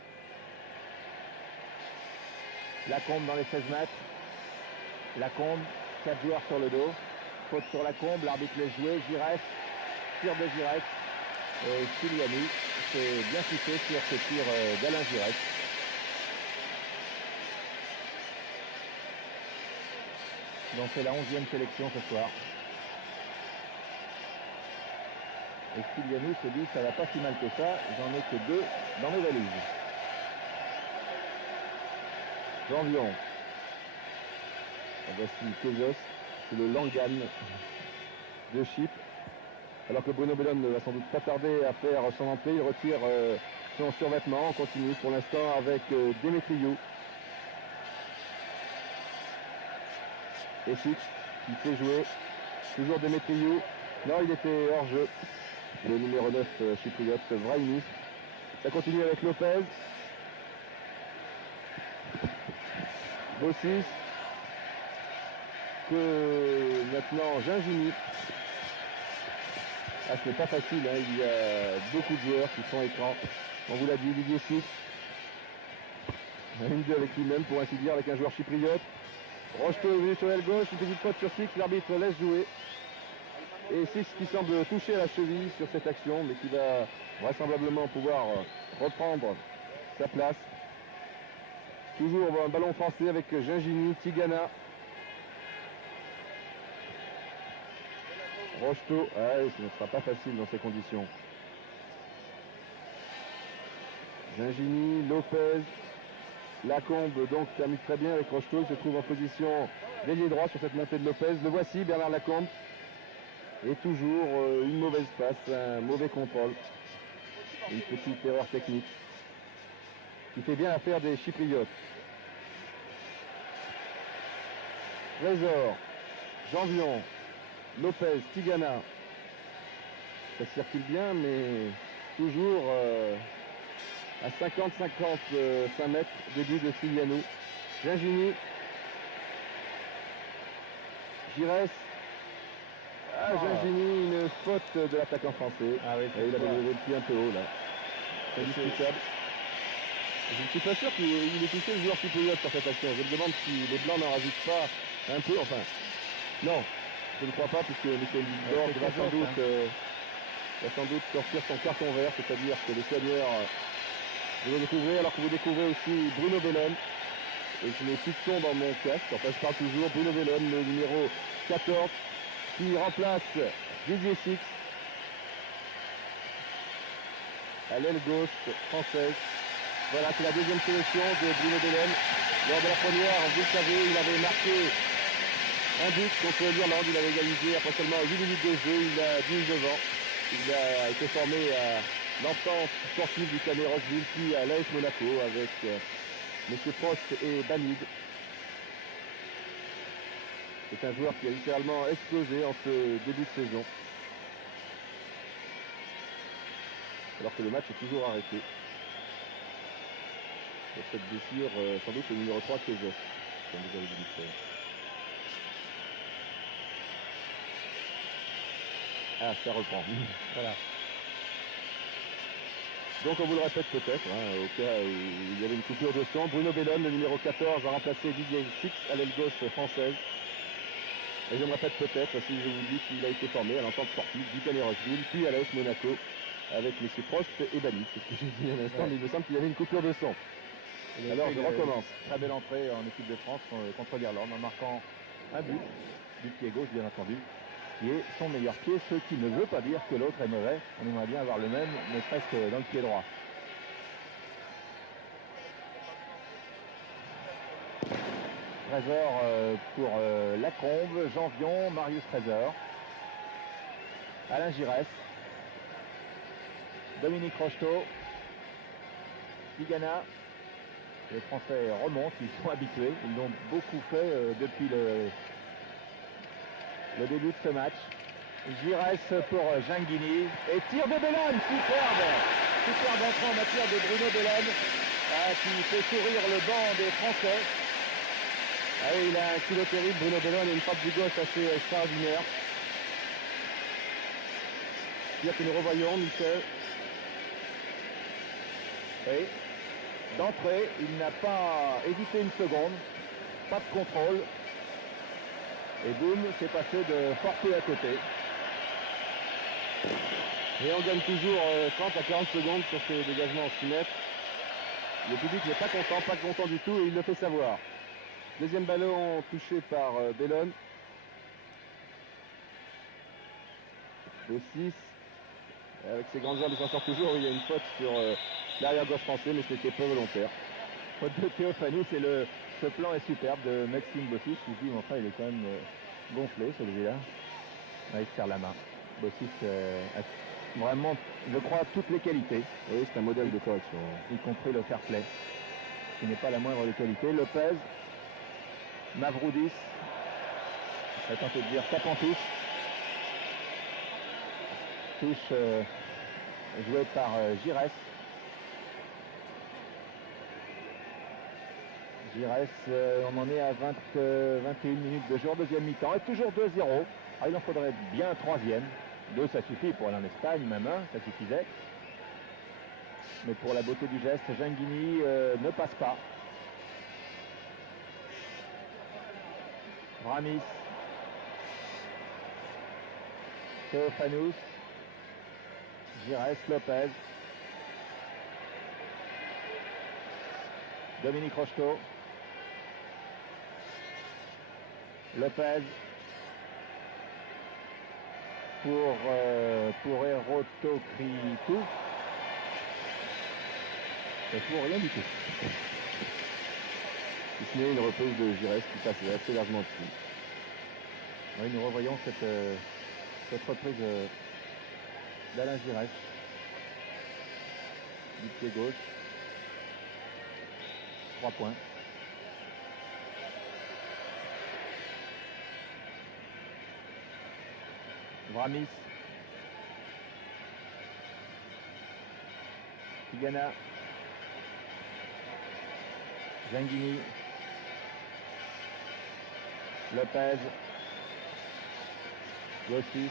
Lacombe dans les 16 mètres. Lacombe, 4 joueurs sur le dos. Faute sur Lacombe, l'arbitre laisse jouer. Giresse, tir de Giresse. Et Styliani s'est bien fixé sur ce tir d'Alain Giresse. Donc c'est la 11e sélection ce soir. Et Styliani se dit ça va pas si mal que ça, j'en ai que 2 dans mes valises. Janvion. Voici Kezos, c'est le Langan de Chypre. Alors que Bruno Bellone ne va sans doute pas tarder à faire son entrée, il retire son survêtement. On continue pour l'instant avec Demetriou. Et Six qui fait jouer. Toujours Demetriou. Non, il était hors jeu. Le numéro 9 chypriote Vrainis. Ça continue avec Lopez. Bossis. Que maintenant Gingini. Ah, ce n'est pas facile, hein. Il y a beaucoup de joueurs qui font écran. On vous l'a dit, Didier Six. Une deux avec lui-même, pour ainsi dire, avec un joueur chypriote. Rocheteau est venu sur l'aile gauche, une petite faute sur Six, l'arbitre laisse jouer. Et Six qui semble toucher à la cheville sur cette action, mais qui va vraisemblablement pouvoir reprendre sa place. Toujours un ballon français avec Gingini, Tigana. Rocheteau, ce ne sera pas facile dans ces conditions. Gingini, Lopez, Lacombe donc termine très bien avec Rocheteau qui se trouve en position d'ailier droit sur cette montée de Lopez. Le voici, Bernard Lacombe. Et toujours une mauvaise passe, un mauvais contrôle. Une petite erreur technique qui fait bien l'affaire des Chypriotes. Trésor, Janvion, Lopez, Tigana. Ça circule bien, mais toujours à 50-55 mètres, début de Stylianou. Gingini. Giresse. Gingini, une faute de l'attaquant français. Ah oui, il avait levé le pied un peu haut là. C'est discutable. Je ne suis pas sûr qu'il ait touché le joueur chypriote sur cette action. Je me demande si les Blancs n'en rajoutent pas un peu, enfin. Non, je ne crois pas, puisque Michael Lidor va sans doute sortir son carton vert, c'est-à-dire que les soigneurs vous le découvrez, alors que vous découvrez aussi Bruno Bellone. Et je mets soupçon dans mon casque, enfin je parle toujours, Bruno Bellone, le numéro 14, qui remplace Didier Six à l'aile gauche française. Voilà, c'est la deuxième sélection de Bruno Bellone. Lors de la première, vous le savez, il avait marqué un but contre l'Irlande, il avait égalisé après seulement 8 minutes de jeu, il a 19 ans. Il a été formé à l'entente sportive du Canet Rocheville, puis à l'AS Monaco avec M. Prost et Banid. C'est un joueur qui a littéralement explosé en ce début de saison. Alors que le match est toujours arrêté. Pour cette blessure, sans doute le numéro 3 Kezos, comme vous avez dit, Michel. Ah, ça reprend. Voilà. Donc on vous le répète peut-être, au cas où il y avait une coupure de son. Bruno Bellone, le numéro 14, a remplacé Didier Six à l'aile gauche française. Et je me répète peut-être si je vous dis qu'il a été formé à l'entente sportive du Canet Rocheville, puis à l'AS Monaco, avec M. Prost et Banit. C'est ce que j'ai dit à l'instant, mais il me semble qu'il y avait une coupure de son. Alors je recommence. Très belle entrée en équipe de France contre l'Irlande en marquant un but du pied gauche bien entendu, qui est son meilleur pied, ce qui ne veut pas dire que l'autre est mauvais. On aimerait bien avoir le même, ne serait-ce que dans le pied droit. Trésor pour Lacombe, Janvion, Marius Trésor, Alain Giresse, Dominique Rocheteau, Tigana. Les Français remontent, ils sont habitués, ils l'ont beaucoup fait depuis le début de ce match. Giresse pour Ginguini et tir de Bellone, superbe entrée en matière de Bruno Bellone qui fait sourire le banc des Français. Ah oui, il a un culot terrible, Bruno Bellone, et une frappe du gauche assez extraordinaire. Dire que nous revoyons Michel. Et d'entrée, il n'a pas hésité une seconde, pas de contrôle. Et boum, c'est passé de fort peu à côté. Et on gagne toujours 30 à 40 secondes sur ces dégagements en 6 mètres. Le public n'est pas content du tout, et il le fait savoir. Deuxième ballon touché par Bellone. Le 6. Avec ses grandes jambes, il s'en sort toujours. Il y a une faute sur l'arrière-gauche français, mais c'était peu volontaire. Faute de Théophanie, ce plan est superbe de Maxime Bossis. Il se dit, enfin, il est quand même gonflé celui-là. Il se serre la main. Bossis a vraiment, je crois, toutes les qualités. Oui, c'est un modèle de correction. Y compris le fair play, qui n'est pas la moindre des qualités. Lopez, Mavroudis, ça va tenter de dire Capantis. Touche jouée par Giresse. Giresse, on en est à 21 minutes de jeu en deuxième mi-temps. Et toujours 2-0. Il en faudrait bien un troisième. 2, ça suffit pour aller en Espagne, même un, ça suffisait. Mais pour la beauté du geste, Ginguini ne passe pas. Ramis. Théophanous. Giresse, Lopez. Dominique Rocheteau. Lopez. Pour Erotocritou. Et pour rien du tout. Si ce n'est une reprise de Giresse qui passe assez largement dessus. Oui, nous revoyons cette reprise d'Alain Giresse. Du pied gauche. 3 points. Vramis. Tigana. Ginguini. Lopez. Gossis.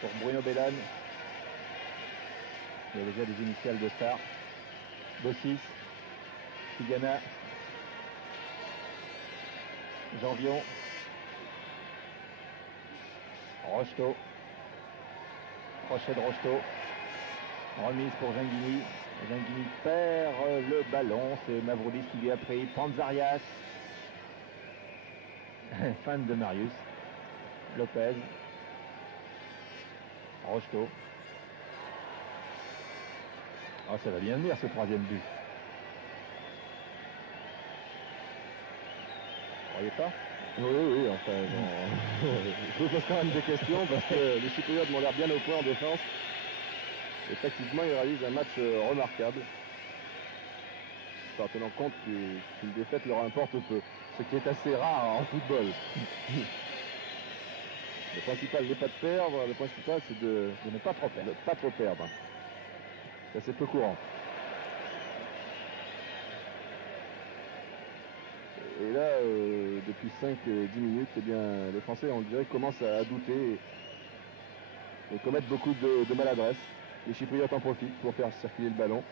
Pour Bruno Bellone. Il y a déjà des initiales de star. Bossis. Tigana. Janvion. Rocheteau. Crochet de Rocheteau. Remise pour Ginguini. Ginguini perd le ballon. C'est Mavroudis qui lui a pris. Panzarias. Fan de Marius. Lopez. Rocheteau. Oh, ça va bien venir ce troisième but. Vous croyez pas? Oui, enfin, je vous pose quand même des questions parce que les Chypriotes m'ont l'air bien au point en défense. Et tactiquement, ils réalisent un match remarquable. En tenant compte qu'une défaite leur importe peu, ce qui est assez rare en football. Le principal n'est pas de perdre, le principal c'est de ne pas trop perdre. Pas trop perdre. Ça c'est peu courant. Et là, depuis 5-10 minutes, eh bien, les Français, on dirait, commencent à douter et commettent beaucoup de maladresse. Les Chypriotes en profitent pour faire circuler le ballon.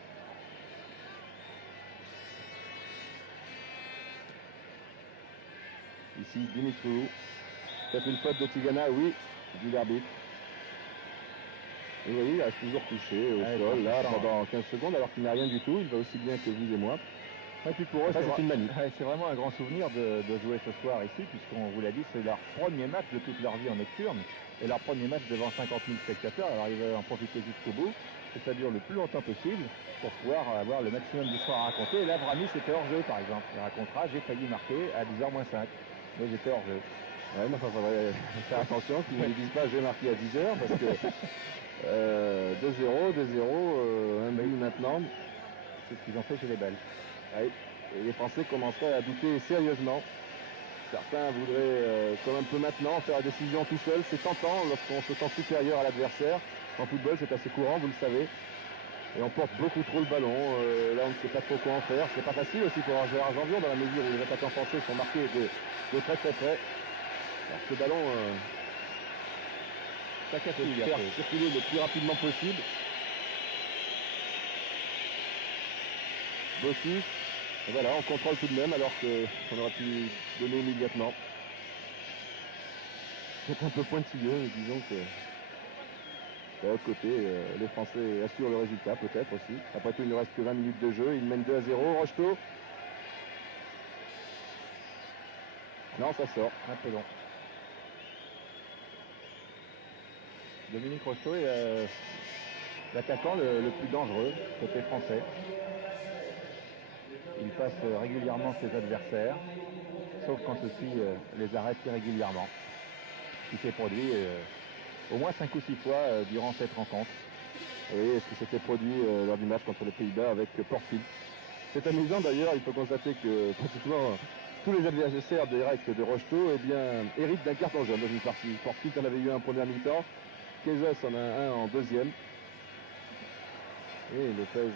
Ici, Dimitriou. Peut-être une faute de Tigana, oui, dit l'arbitre. Et vous voyez, il reste toujours couché au sol, là, pendant 15 secondes, alors qu'il n'a rien du tout. Il va aussi bien que vous et moi. Et puis pour eux, ça, c'est une manie. C'est vraiment un grand souvenir de jouer ce soir ici, puisqu'on vous l'a dit, c'est leur premier match de toute leur vie en nocturne, et leur premier match devant 50 000 spectateurs. Alors ils veulent en profiter jusqu'au bout, que ça dure le plus longtemps possible, pour pouvoir avoir le maximum d'histoires à raconter. Et là, Vramis était hors jeu, par exemple. Il racontera, j'ai failli marquer à 10h moins 5, mais j'étais hors jeu. Ouais, mais enfin, il faudrait faire attention qu'ils ne disent pas j'ai marqué à 10h, parce que 2-0, 2-0, un but maintenant. C'est ce qu'ils ont fait chez les Belges. Ouais. Et les Français commenceraient à douter sérieusement. Certains voudraient, comme un peu maintenant, faire la décision tout seul. C'est tentant lorsqu'on se sent supérieur à l'adversaire. En football, c'est assez courant, vous le savez. Et on porte beaucoup trop le ballon. Là, on ne sait pas trop quoi en faire. C'est pas facile aussi pour Gérard Janvion, dans la mesure où les attaquants français sont marqués de très très près. Alors, ce ballon, ça peut faire circuler le plus rapidement possible. Bossis. Et voilà, on contrôle tout de même alors qu'on aurait pu donner immédiatement. C'est un peu pointilleux, disons que de l'autre côté, les Français assurent le résultat peut-être aussi. Après tout, il ne reste que 20 minutes de jeu. Ils mènent 2-0. Rocheteau. Non, ça sort. Un peu long. Dominique Rocheteau est l'attaquant le plus dangereux côté français. Il passe régulièrement ses adversaires, sauf quand ceux-ci les arrêtent irrégulièrement. Ce qui s'est produit au moins 5 ou 6 fois durant cette rencontre. Oui, ce qui s'était produit lors du match contre les Pays-Bas avec Portfield. C'est amusant d'ailleurs, il faut constater que pratiquement tous les adversaires directs de Rocheteau héritent d'un carton jaune dans une partie. Portfield en avait eu un en première mi-temps, Kezos en a un en deuxième. Et Lopez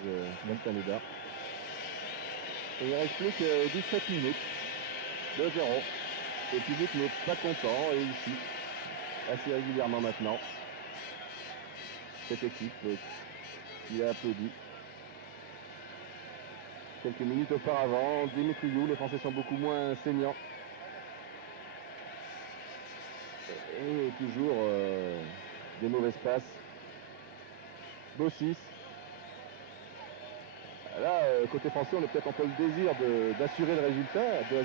Castaneda. Et il reste plus que 17 minutes. 2-0. Le public n'est pas content et ici, assez régulièrement maintenant. Cette équipe qui a applaudi. Quelques minutes auparavant, Dimitriou, les Français sont beaucoup moins saignants. Et toujours des mauvaises passes. Bossis. Là, côté français, on a peut-être un peu le désir d'assurer le résultat. 2-0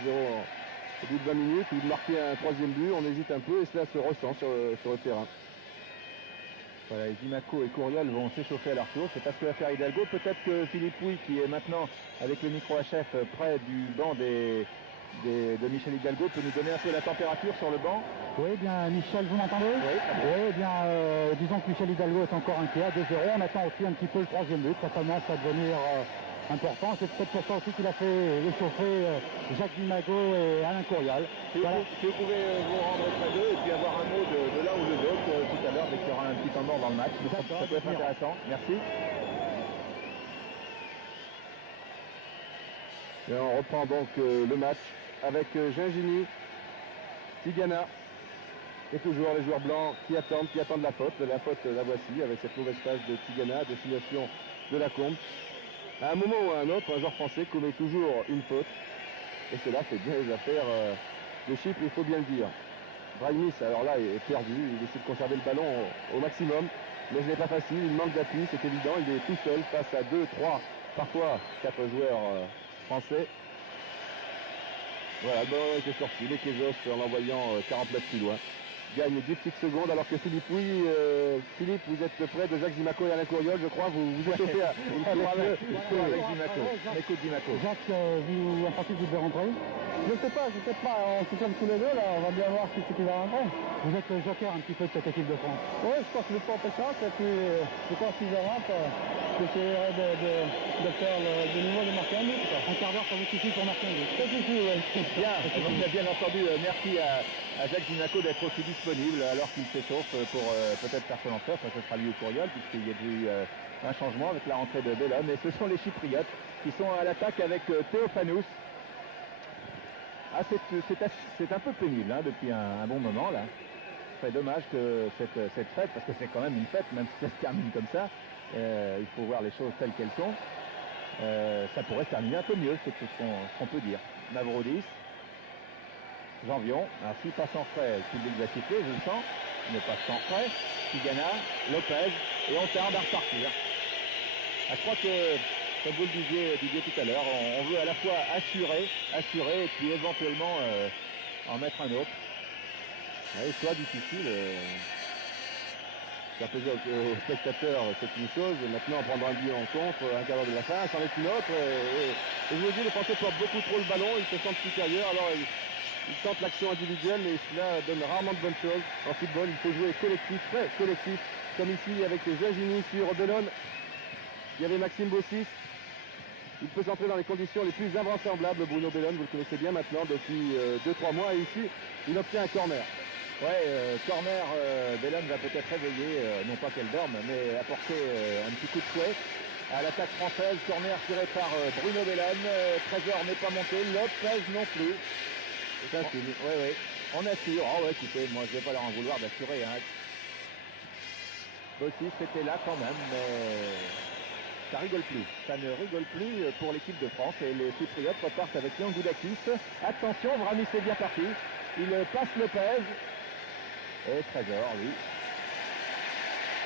au bout de 20 minutes, ou de marquer un troisième but. On hésite un peu et cela se ressent sur le terrain. Voilà, Zimaco et Courriol vont s'échauffer à leur tour. C'est pas ce que va faire Hidalgo. Peut-être que Philippe Pouy, qui est maintenant avec le micro HF près du banc de Michel Hidalgo, peut nous donner un peu la température sur le banc. Oui, bien, Michel, vous m'entendez? Oui, bien, disons que Michel Hidalgo est encore inquiet à 2-0. On attend aussi un petit peu le troisième but. Ça commence à devenir important. C'est peut-être pour ça aussi qu'il a fait échauffer Jacques Zimago et Alain Courrial. Si vous pouvez vous rendre près d'eux et puis avoir un mot de l'un ou de l'autre tout à l'heure, dès qu'il y aura un petit temps mort dans le match. Ça peut être intéressant. Merci. Et on reprend donc le match avec Gingini, Tigana et toujours les joueurs blancs qui attendent la faute. La faute, la voici avec cette mauvaise passe de Tigana, destination de Lacombe. À un moment ou à un autre, un joueur français commet toujours une faute. Et cela fait bien les affaires de Chypre, il faut bien le dire. Brahimi, alors là, est perdu. Il essaie de conserver le ballon au maximum. Mais ce n'est pas facile, il manque d'appui, c'est évident. Il est tout seul face à 2, 3, parfois 4 joueurs français. Voilà, le ballon était sorti. Les Kezos, en l'envoyant 40 mètres plus loin, gagne 10 petites secondes, alors que Philippe, Philippe, vous êtes près de Jacques Zimaco et Alain Courriol, je crois, vous échauffez avec Zimaco. On écoute Zimaco. Jacques, vous en principe, vous devez rentrer? Je sais pas, on se calme tous les deux là, on va bien voir qui va rentrer. Vous êtes le joker un petit peu de cette équipe de France. Oui, je pense que le porte chance et puis je pense qu'ils rentrent, j'essaierai de faire le niveau de marquer un but. Un quart d'heure, ça vous suffit pour marquer un but. Ça suffit, oui. Bien, on a bien entendu, merci à Jacques Zimaco d'être aussi disponible alors qu'il s'échauffe pour peut-être faire son entrée. Enfin, ce sera lui au Courriol puisqu'il y a eu un changement avec la rentrée de Bellum. Et ce sont les Chypriotes qui sont à l'attaque avec Théophanous. Ah, c'est un peu pénible hein, depuis un bon moment là. C'est dommage que cette fête, parce que c'est quand même une fête, même si ça se termine comme ça, il faut voir les choses telles qu'elles sont. Ça pourrait se terminer un peu mieux, c'est tout ce qu'on peut dire. Mavrodis, Janvion, alors s'il passe en frais, le public va siffler, je le sens. Une passe sans frais. Tigana, Lopez, et on tarde à repartir. Je crois que, comme vous le disiez tout à l'heure, on veut à la fois assurer, et puis éventuellement en mettre un autre. Oui, choix difficile. Faire plaisir aux spectateurs, c'est une chose. Maintenant, prendre un but en contre, un quart d'heure de la fin, c'en est une autre. Et je vous dis, les Français portent beaucoup trop le ballon, ils se sentent supérieurs. Alors, ils tentent l'action individuelle, mais cela donne rarement de bonnes choses. En football, il faut jouer collectif, très collectif. Comme ici, avec Jazini sur Bellone. Il y avait Maxime Bossis. Il peut s'entrer dans les conditions les plus invraisemblables. Bruno Bellone, vous le connaissez bien maintenant depuis 2-3 mois. Et ici, il obtient un corner. Ouais, corner, Bellone va peut-être réveiller, non pas qu'elle dorme, mais apporter un petit coup de fouet à l'attaque française. Corner tiré par Bruno Bellone. Trésor n'est pas monté, Lopez non plus. C'est un signe. Oui. On assure. Oh ouais, écoutez, moi je vais pas leur en vouloir d'assurer. Hein. Bossis était là quand même, mais ça rigole plus. Ça ne rigole plus pour l'équipe de France. Et les Chypriotes repartent avec Yan Goudakis. Attention, Vramis est bien parti. Il passe Lopez. Et Trésor, lui.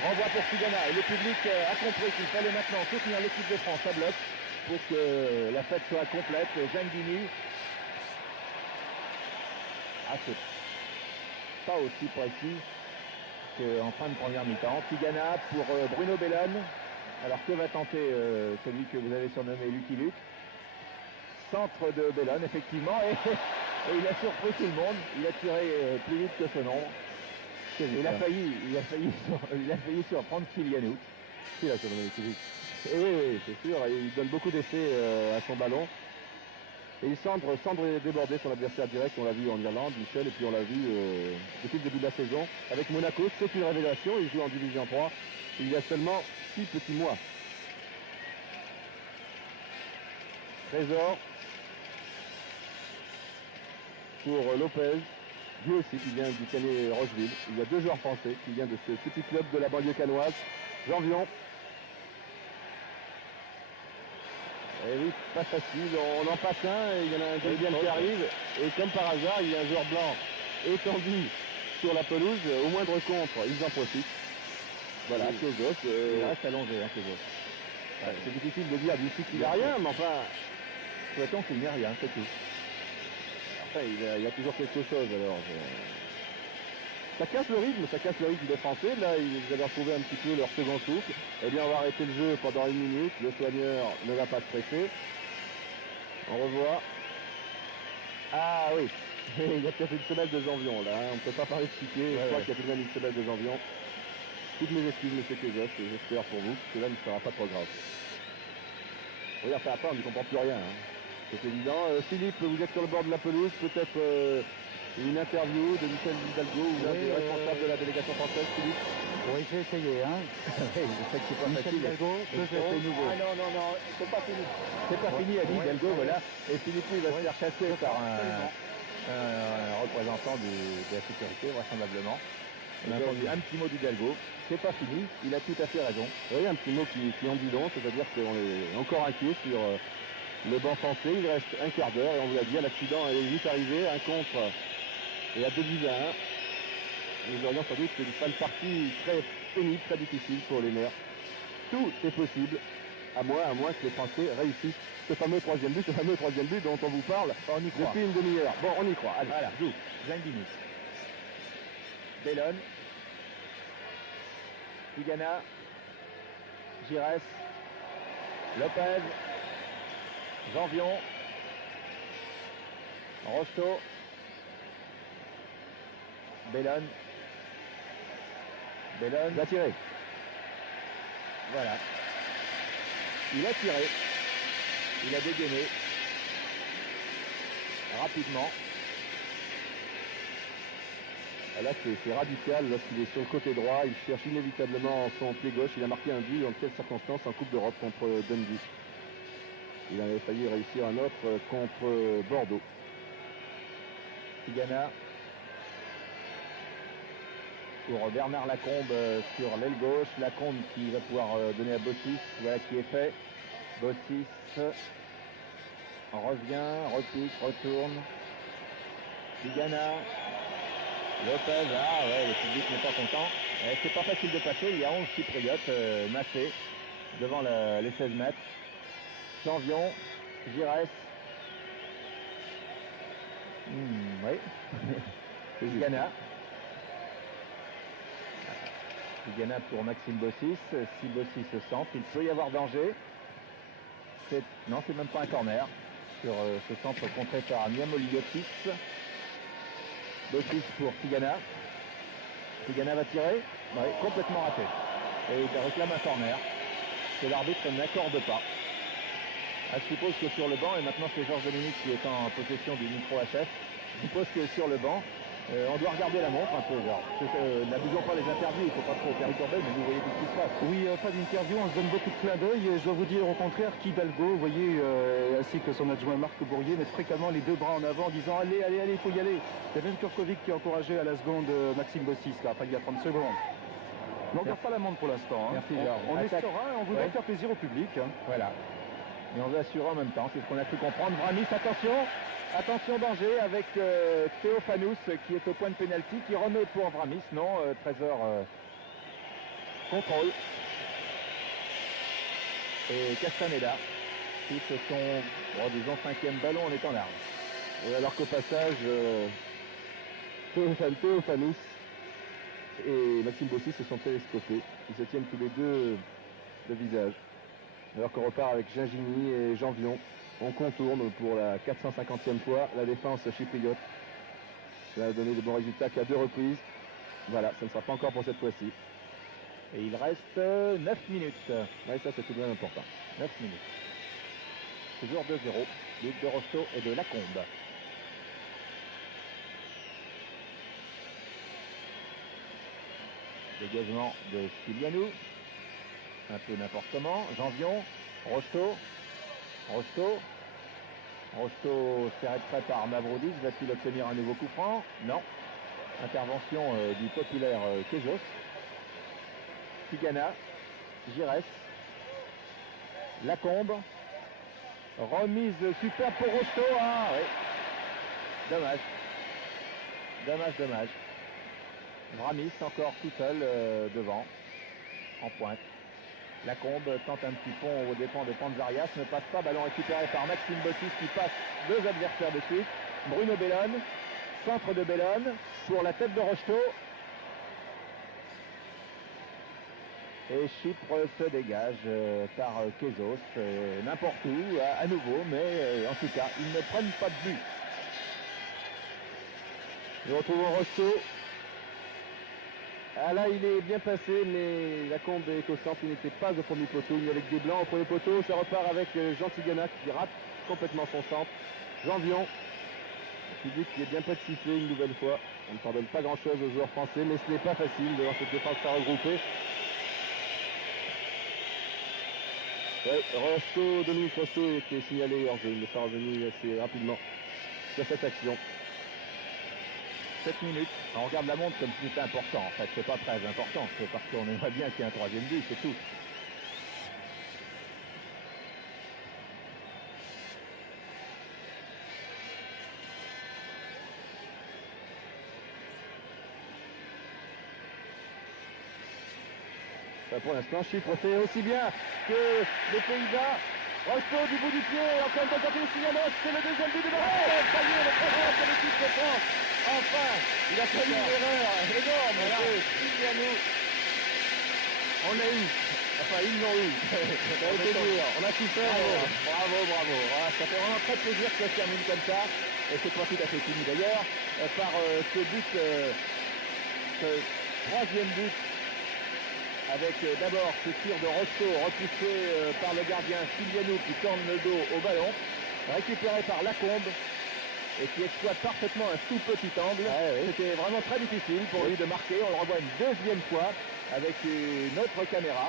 Renvoi pour Tigana. Et le public a compris qu'il fallait maintenant soutenir l'équipe de France à bloc pour que la fête soit complète. Zangini. Ah, c'est pas aussi précis qu'en fin de première mi-temps. Tigana pour Bruno Bellone. Alors que va tenter celui que vous avez surnommé Lucky Luke? Centre de Bellone, effectivement. Et il a surpris tout le monde. Il a tiré plus vite que son ombre. Il a failli surprendre Kylianou. Qui l'a surnommé Lucky Luke? Et oui, c'est sûr. Il donne beaucoup d'effets à son ballon. Et il semble déborder son adversaire direct, on l'a vu en Irlande, Michel, et puis on l'a vu depuis le début de la saison. Avec Monaco, c'est une révélation, il joue en Division 3, il y a seulement 6 petits mois. Trésor pour Lopez, lui aussi qui vient du Canet Rocheville. Il y a 2 joueurs français qui viennent de ce petit club de la banlieue canoise. Janvion. Et oui, pas facile, on en passe un, et il y en a un deuxième qui arrive, et comme par hasard, il y a un joueur blanc étendu sur la pelouse, au moindre contre, ils en profitent. Voilà, Kezos. Il reste allongé, hein, Kezos. C'est difficile de dire d'ici qu'il n'a rien, mais enfin, Souhaitons qu'il n'y ait rien, c'est tout. enfin, il y a toujours quelque chose, alors. Ça casse le rythme des Français. Là, ils avaient retrouvé un petit peu leur second souffle. Eh bien, on va arrêter le jeu pendant 1 minute. Le soigneur ne va pas stresser. On revoit. Ah oui, il y a peut-être une semelle de Janvion là. Hein. On ne peut pas parler de piqué. Je crois qu'il y a tout de même une semelle de Janvion. Toutes mes excuses, monsieur Kezos, et j'espère pour vous que cela ne sera pas trop grave. Oui, enfin, après, on n'y comprend plus rien. Hein. C'est évident. Philippe, vous êtes sur le bord de la pelouse. Peut-être une interview de Michel Hidalgo ou l'un des responsables de la délégation française, Philippe. Oui, j'ai essayé. Hein. Oui, je sais que c'est pas Michel facile. Hidalgo, mais c'est nouveau. Ah non, c'est pas fini. C'est pas fini, a dit Hidalgo, voilà. Et Philippe, il va se faire chasser par absolument. un représentant de la sécurité, vraisemblablement. On a entendu un petit mot d'Hidalgo. C'est pas fini, il a tout à fait raison. Oui, un petit mot qui en dit long, c'est-à-dire qu'on est encore inquiet sur le banc français. Il reste un quart d'heure et on vous l'a dit, l'accident est vite arrivé, un contre et à 2 buts à 1. Nous aurions sans doute une partie très pénible, très difficile pour les Nerfs. Tout est possible, à moins que les Français réussissent ce fameux troisième but dont on vous parle On y croit. depuis une demi-heure. Bon, on y croit, allez. Voilà, joue. Zangini. Bellone. Tigana. Giresse. Lopez. Janvion. Rocheteau. Bellone. Il a tiré. Voilà. Il a tiré. Il a dégainé. Rapidement. Et là, c'est radical. Lorsqu'il est sur le côté droit, il cherche inévitablement son pied gauche. Il a marqué un but dans quelles circonstances en Coupe d'Europe contre Dundee. Il avait failli réussir un autre contre Bordeaux. Tigana pour Bernard Lacombe sur l'aile gauche. Lacombe qui va pouvoir donner à Bossis. Voilà qui est fait. Bossis revient, repique, retourne. Tigana Lopez, ah ouais, le public n'est pas content. C'est pas facile de passer, il y a 11 Chypriotes massés devant les 16 mètres. Janvion, Giresse. Oui. Tigana. Tigana pour Maxime Bossis. Si Bossis se centre, il peut y avoir danger. Non, c'est même pas un corner sur ce centre contré par Miamoliotis. Bossis pour Tigana. Tigana va tirer. Oui, complètement raté. Et il réclame un corner que l'arbitre n'accorde pas. Je suppose que sur le banc, et maintenant c'est Georges Dominique qui est en possession du micro HF, je suppose que sur le banc, on doit regarder la montre un peu, Georges. N'abusons pas les interviews, il ne faut pas trop perturber, mais vous voyez tout ce qui se passe. Oui, pas d'interview, on se donne beaucoup de clins d'œil. Je dois vous dire au contraire qu'Hidalgo, vous voyez, ainsi que son adjoint Marc Bourrier, mettent fréquemment les deux bras en avant en disant allez, allez, allez, il faut y aller. Il y a même Kurkovic qui a encouragé à la seconde Maxime Bossis, là, enfin il y a 30 secondes. Mais on ne garde pas la montre pour l'instant. Hein. Merci, Georges. On est serein et on voudrait faire plaisir au public. Hein. Voilà. Et on veut assurer en même temps, c'est ce qu'on a pu comprendre. Vramis, attention, attention danger avec Théophanous qui est au point de pénalty, qui remet pour Vramis. Non, Trésor contrôle. Et Castaneda, qui se sont, disons, 5e ballon en étant large. Et alors qu'au passage, Théophanous et Maxime Bossis se sont télescopés. Ils se tiennent tous les deux le visage. Alors qu'on repart avec Gingini et Janvion. On contourne pour la 450e fois la défense chypriote. Ça a donné de bons résultats qu'à 2 reprises. Voilà, ça ne sera pas encore pour cette fois-ci. Et il reste 9 minutes. Oui, ça c'est tout de même important. 9 minutes. Toujours 2-0. But de Rosto et de Lacombe. Dégagement de Stilianou. Un peu n'importe comment. Janvion. Rosto. Rosto serré de près par Mavroudis. Va-t-il obtenir un nouveau coup franc? Non. Intervention du populaire Kezos. Tigana. Giresse. Lacombe. Remise super pour Rosto. Ah oui. Dommage. Vramis encore tout seul devant. En pointe. Lacombe tente un petit pont aux dépens de Panzarias, ne passe pas, ballon récupéré par Maxime Bossis qui passe 2 adversaires de suite. Bruno Bellone, centre de Bellone pour la tête de Rocheteau. Et Chypre se dégage par Kezos, n'importe où, à nouveau, mais en tout cas, ils ne prennent pas de but. Nous retrouvons Rocheteau. Ah là, il est bien passé, mais Lacombe est au centre, il n'était pas au premier poteau, il y avait que des blancs au premier poteau. Ça repart avec Jean Tigana qui rate complètement son centre. Janvion, le public qui est bien pas de siffler une nouvelle fois. On ne pardonne pas grand-chose aux joueurs français, mais ce n'est pas facile devant cette défense à regrouper. Oui, Dominique Rocheteau était signalé hors jeu, il n'est pas revenu assez rapidement sur cette action. 7 minutes. On regarde la montre comme si c'était important. En fait, c'est pas très important. C'est parce qu'on aimerait bien qu'il y ait un 3e but, c'est tout. Pour l'instant, Chypre fait aussi bien que les Pays-Bas. Rocheteau du bout du pied, encore une fois sortie de Signanos, c'est le 2e but de Marseille. Ça y est, le troisième de l'équipe de France. Enfin, il a fallu une erreur énorme de Signanos. On l'a eu. Enfin, ils l'ont eu. Ça a été dur. On a souffert. Bravo. Voilà, ça fait vraiment très plaisir que ça se termine comme ça. Et c'est pas tout à fait fini d'ailleurs. Par ce but, ce 3e but. Avec d'abord ce tir de Rocheteau repoussé par le gardien Stilianou qui tourne le dos au ballon, récupéré par Lacombe et qui exploite parfaitement un tout petit angle. C'était vraiment très difficile pour lui de marquer. On le revoit une 2e fois avec une autre caméra.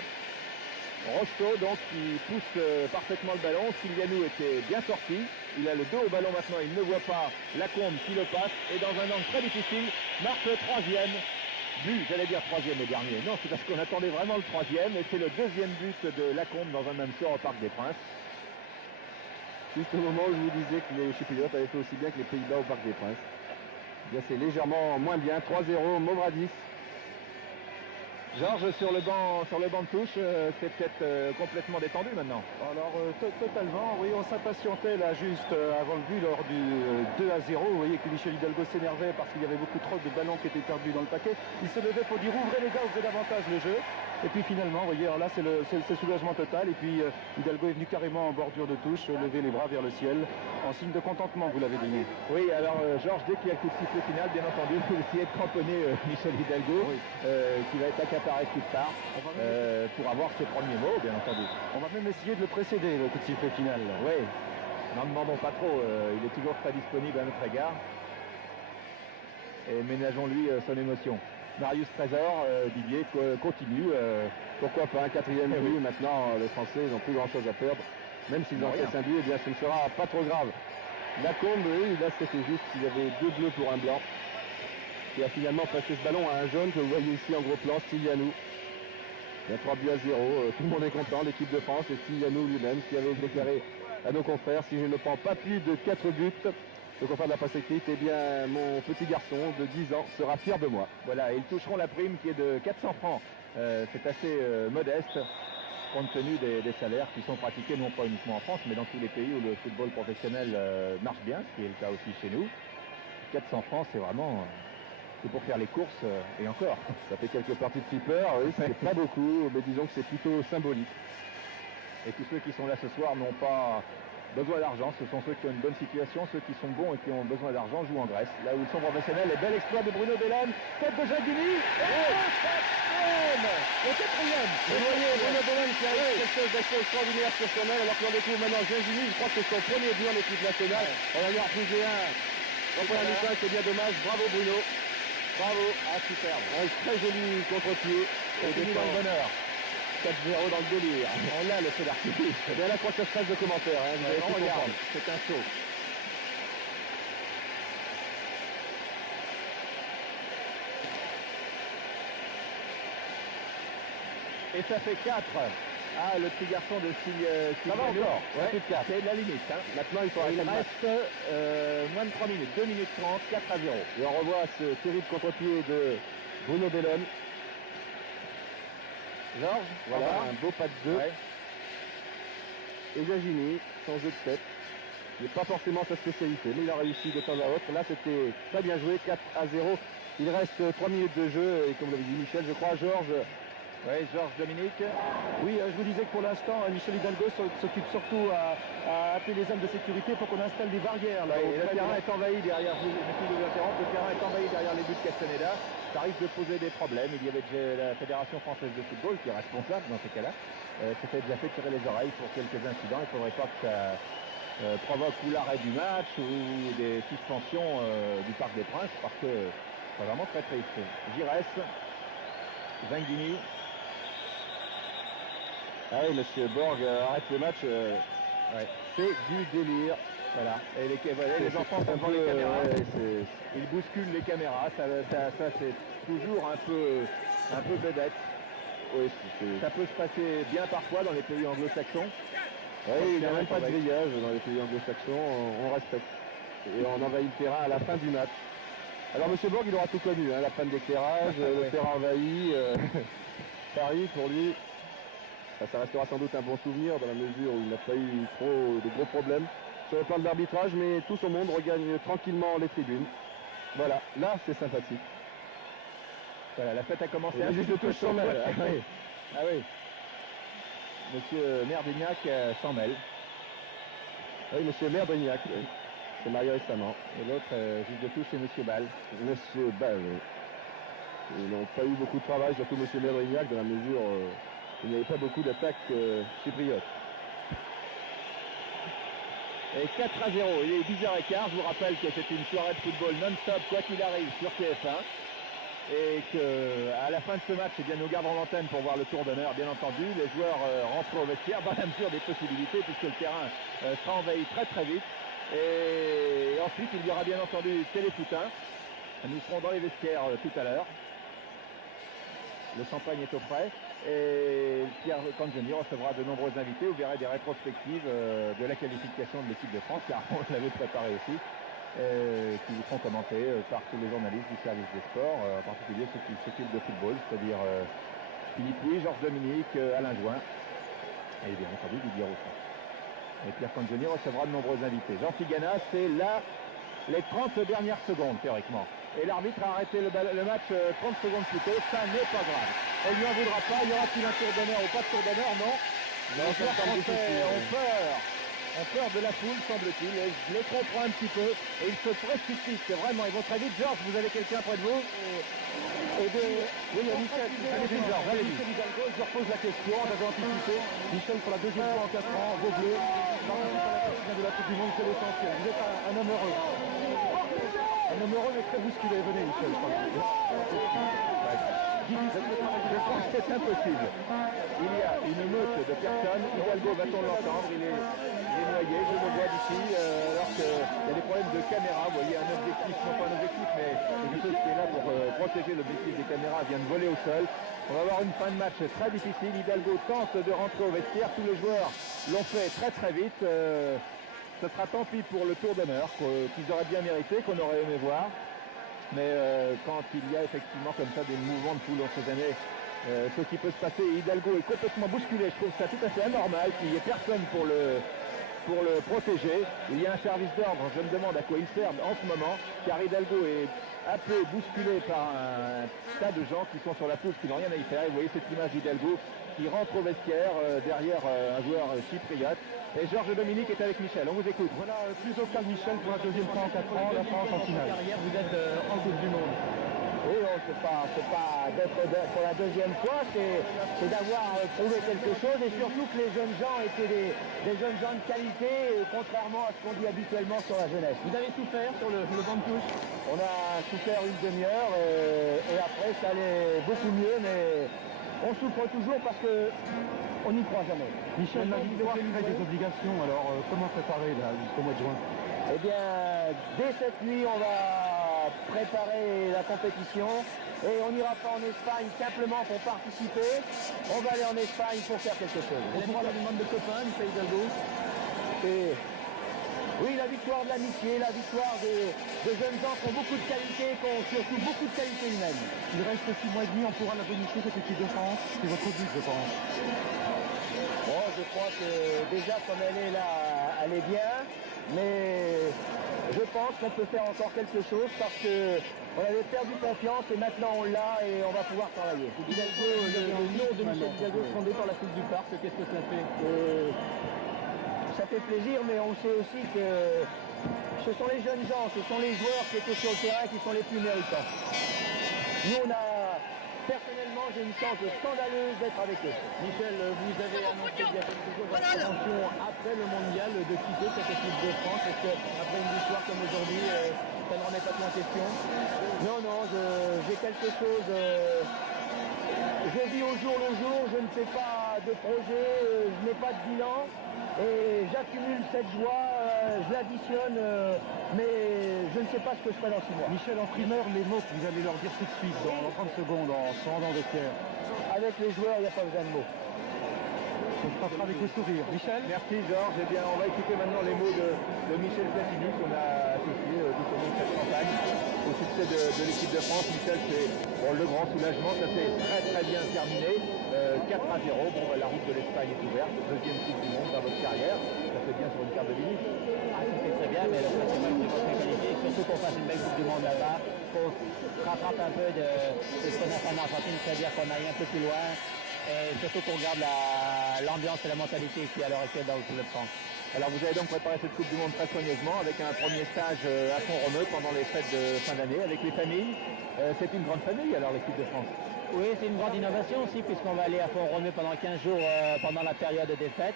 Rocheteau donc qui pousse parfaitement le ballon. Stilianou était bien sorti. Il a le dos au ballon maintenant, il ne voit pas Lacombe qui le passe et dans un angle très difficile marque le 3e. But, j'allais dire 3e et dernier. Non, c'est parce qu'on attendait vraiment le 3e et c'est le 2e but de Lacombe dans un même sort au Parc des Princes. Juste au moment où je vous disais que les Chypriotes avaient fait aussi bien que les Pays-Bas au Parc des Princes. Bien, c'est légèrement moins bien. 3-0, Movradis. Georges, sur le banc de touche, c'est peut-être complètement détendu maintenant. Alors totalement, oui, on s'impatientait là juste avant le but lors du 2-0. Vous voyez que Michel Hidalgo s'énervait parce qu'il y avait beaucoup trop de ballons qui étaient perdus dans le paquet. Il se levait pour dire ouvrez les gars, ouvrez davantage le jeu. Et puis finalement, vous voyez, alors là c'est le soulagement total. Et puis Hidalgo est venu carrément en bordure de touche, lever les bras vers le ciel, en signe de contentement, vous l'avez dit. Oui, alors Georges, dès qu'il y a le coup de sifflet final, bien entendu, il faut essayer de cramponner Michel Hidalgo, Oui. qui va être accaparé de toutes parts, pour avoir ses premiers mots, bien entendu. On va même essayer de le précéder, le coup de sifflet final. Oui, n'en demandons pas trop, il est toujours très disponible à notre égard. Et ménageons-lui son émotion. Marius Trésor, Didier, continue. Pourquoi pas un quatrième Eh but? oui. Maintenant, les Français n'ont plus grand-chose à perdre. Même s'ils Non, encaissent rien. un but, eh bien, ce ne sera pas trop grave. Lacombe, oui, là, c'était juste. Il y avait 2 bleus pour un blanc. Qui a finalement passé ce ballon à un jaune que vous voyez ici en gros plan, Stylianou. Il y a 3 buts à 0. Tout le monde est content, l'équipe de France et Stylianou lui-même qui avait déclaré à nos confrères, si je ne prends pas plus de 4 buts, le confrère de la presse écrite, eh bien, mon petit garçon de 10 ans sera fier de moi. Voilà, ils toucheront la prime qui est de 400 francs. C'est assez modeste, compte tenu des salaires qui sont pratiqués non pas uniquement en France, mais dans tous les pays où le football professionnel marche bien, ce qui est le cas aussi chez nous. 400 francs, c'est vraiment... c'est pour faire les courses, et encore. Ça fait quelques parties de flipper, oui, c'est pas beaucoup, mais disons que c'est plutôt symbolique. Et tous ceux qui sont là ce soir n'ont pas besoin d'argent. Ce sont ceux qui ont une bonne situation, ceux qui sont bons et qui ont besoin d'argent jouent en Grèce. Là où ils sont professionnels, et bel exploit de Bruno Bellone. Tête de Jacquini. Le quatrième. Vous voyez, Bruno Bellone qui a quelque chose d'assez extraordinaire sur son aile, alors qu'on découvre maintenant Gingini, je crois que c'est son premier but en équipe nationale. On va lui en refuser un. En première mi-temps, c'est bien dommage. Bravo Bruno. Bravo. Ah, superbe. Un très joli contre-pied. Et dans le bonheur. 4-0 dans le délire. On l'a, le feu d'artifice. Eh bien là, je crois que ça se passe de commentaires. Hein. Vous allez On tout regarde, comprendre. c'est un saut. Et ça fait 4. Ah, le petit garçon de Ça va encore. Ouais, Plus de 4. c'est de la limite. Hein. Maintenant, il faut Il arrêter le match. reste moins de 3 minutes. 2 minutes 30, 4-0. Et on revoit ce terrible contre-pied de Bruno Bellone. Georges, Voilà, un beau pas de 2. Ouais. Et Gagini, sans jeu de tête. Ce n'est pas forcément sa spécialité, mais il a réussi de temps à autre. Là, c'était très bien joué, 4-0. Il reste 3 minutes de jeu, et comme l'avait dit Michel, je crois, Georges. Oui, Georges Dominique. Oui, je vous disais que pour l'instant, Michel Hidalgo s'occupe surtout à appeler les hommes de sécurité pour qu'on installe des barrières. Là, Et le auprès de terrain la- est envahi derrière, je vous interromps, le terrain est envahi derrière les buts de Castaneda. Ça risque de poser des problèmes. Il y avait déjà la Fédération française de football qui est responsable dans ces cas-là. S'était déjà fait tirer les oreilles pour quelques incidents. Il ne faudrait pas que ça provoque ou l'arrêt du match ou des suspensions du Parc des Princes parce que c'est vraiment très triste. Giresse, Zinguini. Ah oui, monsieur Borg arrête le match. Ouais. C'est du délire. Voilà. Et les enfants sont devant les peu, caméras. ouais, Ils bousculent les caméras. Ça c'est toujours un peu bébête. oui, Ça peut se passer bien parfois dans les pays anglo-saxons. il n'y a même pas de grillage dans les pays anglo-saxons, on respecte. Et on envahit le terrain à la fin du match. Alors monsieur Borg, il aura tout connu, hein, la panne d'éclairage, le terrain envahi, Paris pour lui. Ça restera sans doute un bon souvenir dans la mesure où il n'a pas eu trop de gros problèmes sur le plan de l'arbitrage, mais tout son monde regagne tranquillement les tribunes. Voilà, là c'est sympathique. Voilà, la fête a commencé. Et le juge de touche s'en mêle. Ah oui. Ah oui. Monsieur Merdignac s'en mêle. Oui, monsieur Merdrignac, oui. C'est marié récemment. Et l'autre juge de touche, c'est Monsieur Ball. Monsieur Ball, oui. Ils n'ont pas eu beaucoup de travail, surtout monsieur Merdrignac, dans la mesure où il n'y avait pas beaucoup d'attaques chypriotes. Et 4-0, il est 10h15. Je vous rappelle que c'est une soirée de football non-stop, quoi qu'il arrive, sur TF1. Et qu'à la fin de ce match, eh bien, nous garderons l'antenne pour voir le tour d'honneur, bien entendu. Les joueurs rentrent au vestiaire dans la mesure des possibilités, puisque le terrain sera envahi très très vite. Et ensuite, il y aura bien entendu Téléfoutin. Nous serons dans les vestiaires tout à l'heure. Le champagne est au frais. Et Pierre Canzoni recevra de nombreux invités. Vous verrez des rétrospectives de la qualification de l'équipe de France, car on l'avait préparé aussi. qui vous seront commentés par tous les journalistes du service des sports, en particulier ceux qui s'occupent de football, c'est-à-dire Philippe Louis, Georges Dominique, Alain Join et bien entendu Didier Rousseau. Et Pierre Congioni recevra de nombreux invités. Jean Tigana, c'est là les 30 dernières secondes théoriquement. Et l'arbitre a arrêté le match 30 secondes plus tôt, ça n'est pas grave. On ne lui en voudra pas, il y aura-t-il un tour d'honneur ou pas de tour d'honneur? Non. Les joueurs français ont peur de la foule, semble-t-il, et je les comprends un petit peu, et ils se précipitent, vraiment, ils vont très vite. Georges, vous avez quelqu'un près de vous? Oui, Michel, allez-y Georges, allez-y. Michel Hidalgo, je leur pose la question, j'avais anticipé. Michel, pour la deuxième fois en 4 ans, vos bleus, participe à la finale de la Coupe du Monde, c'est l'essentiel. Vous êtes un homme heureux. Un homme heureux mais très bousculé, venez Michel. Je pense que c'est impossible. Il y a une meute de personnes. Hidalgo, va-t-on l'entendre? Il est noyé, je le vois d'ici, alors qu'il y a des problèmes de caméra. Vous voyez un objectif, non pas un objectif, mais quelque chose qui est là pour protéger l'objectif des caméras, vient de voler au sol. On va avoir une fin de match très difficile. Hidalgo tente de rentrer au vestiaire. Tous les joueurs l'ont fait très très vite. Ce sera tant pis pour le tour d'honneur qu'ils auraient bien mérité, qu'on aurait aimé voir. Mais quand il y a effectivement comme ça des mouvements de foule, on ne sait jamais ce qui peut se passer. Hidalgo est complètement bousculé, je trouve ça tout à fait anormal qu'il n'y ait personne pour le protéger. Il y a un service d'ordre, je me demande à quoi il sert en ce moment, car Hidalgo est un peu bousculé par un tas de gens qui sont sur la pelouse, qui n'ont rien à y faire. Et vous voyez cette image d'Hidalgo qui rentre au vestiaire derrière un joueur chypriote. Et Georges Dominique est avec Michel, on vous écoute. Voilà, plus au calme Michel pour la deuxième fois en 4 ans, la France en finale. Carrière, vous êtes en Coupe du Monde. Oui, c'est pas d'être pour la deuxième fois, c'est d'avoir prouvé quelque chose et surtout que les jeunes gens étaient des jeunes gens de qualité, contrairement à ce qu'on dit habituellement sur la jeunesse. Vous avez souffert sur le banc de touche? On a souffert une demi-heure et après ça allait beaucoup mieux, mais on souffre toujours parce que on n'y croit jamais. Michel, la victoire crée des obligations, alors comment préparer là jusqu'au mois de juin? Eh bien, dès cette nuit, on va préparer la compétition et on n'ira pas en Espagne simplement pour participer. On va aller en Espagne pour faire quelque chose. Et la victoire du monde de copains, Michel Hidalgo? Oui, la victoire de l'amitié, la victoire de jeunes gens qui ont beaucoup de qualité, qui ont surtout beaucoup de qualité humaine. Il reste 6 mois et demi, on pourra la bénéficier cette équipe de France. C'est votre but, je pense. Bon, je crois que déjà comme elle est là, elle est bien, mais je pense qu'on peut faire encore quelque chose parce que on avait perdu confiance et maintenant on l'a et on va pouvoir travailler. Hidalgo, le nom de Michel Hidalgo fondé par la Coupe du Parc, qu'est-ce que ça fait? Ça fait plaisir, mais on sait aussi que ce sont les jeunes gens, ce sont les joueurs qui étaient sur le terrain qui sont les plus méritants. Nous, personnellement, j'ai une chance scandaleuse d'être avec eux. Michel, vous avez annoncé il y a quelques jours votre intention après le mondial de quitter cette équipe de France. Est-ce qu'après une victoire comme aujourd'hui, ça ne remet pas tout en question? Non, j'ai quelque chose. Je vis au jour le jour, je ne fais pas de projet, je n'ai pas de bilan. Et j'accumule cette joie, je l'additionne, mais je ne sais pas ce que je ferai dans 6 mois. Michel, en primeur, les mots que vous allez leur dire tout de suite, dans 30 secondes, en se rendant de pierre. Avec les joueurs, il n'y a pas besoin de mots. Ça se passera avec le sourire. Michel? Merci Georges. Eh bien, on va écouter maintenant les mots de Michel Platini qu'on a associé tout au long de cette campagne au succès de l'équipe de France. Michel, c'est le grand soulagement, ça s'est très bien terminé. 4-0, la route de l'Espagne est ouverte, deuxième Coupe du Monde dans votre carrière, ça fait bien sur une carte de visite. Ça fait très bien, mais c'est pas une très qualité, surtout qu'on fasse une belle Coupe du Monde là-bas, qu'on se rattrape un peu de ce qu'on a fait en Argentine, c'est-à-dire qu'on aille un peu plus loin, et surtout qu'on garde l'ambiance et la mentalité qui est à l'heure actuelle dans le club de France. Alors vous avez donc préparé cette Coupe du Monde très soigneusement avec un premier stage à Font-Romeu pendant les fêtes de fin d'année avec les familles. C'est une grande famille alors l'équipe de France. Oui, c'est une grande innovation aussi puisqu'on va aller à Font-Romeu pendant 15 jours pendant la période des fêtes.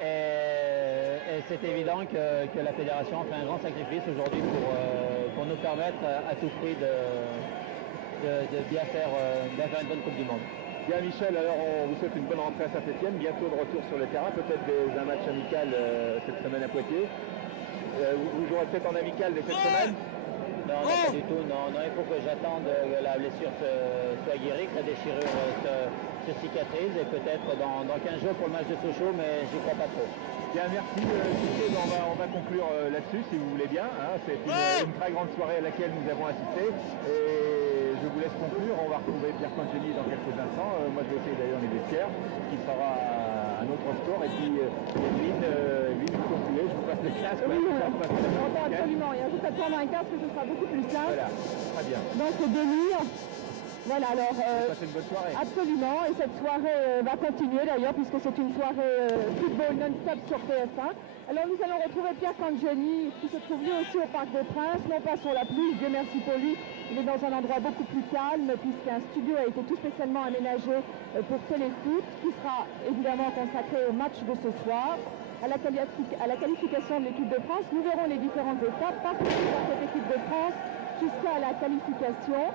Et c'est évident que la fédération fait un grand sacrifice aujourd'hui pour nous permettre à tout prix de bien faire une bonne Coupe du Monde. Bien Michel, alors on vous souhaite une bonne rentrée à Saint-Etienne, bientôt de retour sur le terrain, peut-être un match amical cette semaine à Poitiers. Vous jouerez peut-être en amical cette semaine? Non, pas du tout. Non, il faut que j'attende que la blessure soit guérie, que la déchirure se cicatrise et peut-être dans 15 jours pour le match de Sochaux, mais j'y crois pas trop. Bien, merci. On va conclure là-dessus si vous voulez bien. Hein. C'est une très grande soirée à laquelle nous avons assisté. Et je vous laisse conclure. On va retrouver Pierre Congénie dans quelques instants. Moi, je vais essayer d'aller dans les vestiaires, qui fera un autre score. Et puis, Evelyne, vous concluez. Je vous passe le casque. Oui, absolument. Et ajoute à prendre un casque, ce sera beaucoup plus simple. Voilà, très bien. Donc, délire. Voilà, alors... Passez une bonne soirée. Absolument, et cette soirée va continuer d'ailleurs, puisque c'est une soirée football non-stop sur TF1. Alors nous allons retrouver Pierre Congénie, qui se trouve lui aussi au Parc des Princes, non pas sur la pelouse, Dieu merci pour lui, il est dans un endroit beaucoup plus calme, puisqu'un studio a été tout spécialement aménagé pour Téléfoot, qui sera évidemment consacré au match de ce soir. À la qualification de l'équipe de France, nous verrons les différentes étapes, parcourues par cette équipe de France jusqu'à la qualification.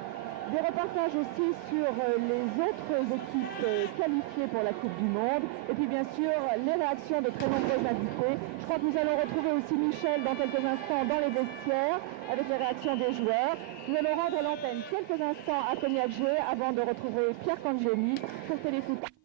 Des reportages aussi sur les autres équipes qualifiées pour la Coupe du Monde. Et puis bien sûr, les réactions de très nombreux invités. Je crois que nous allons retrouver aussi Michel dans quelques instants dans les vestiaires avec les réactions des joueurs. Nous allons rendre l'antenne quelques instants à Cognac G avant de retrouver Pierre Congénie pour Téléfoot.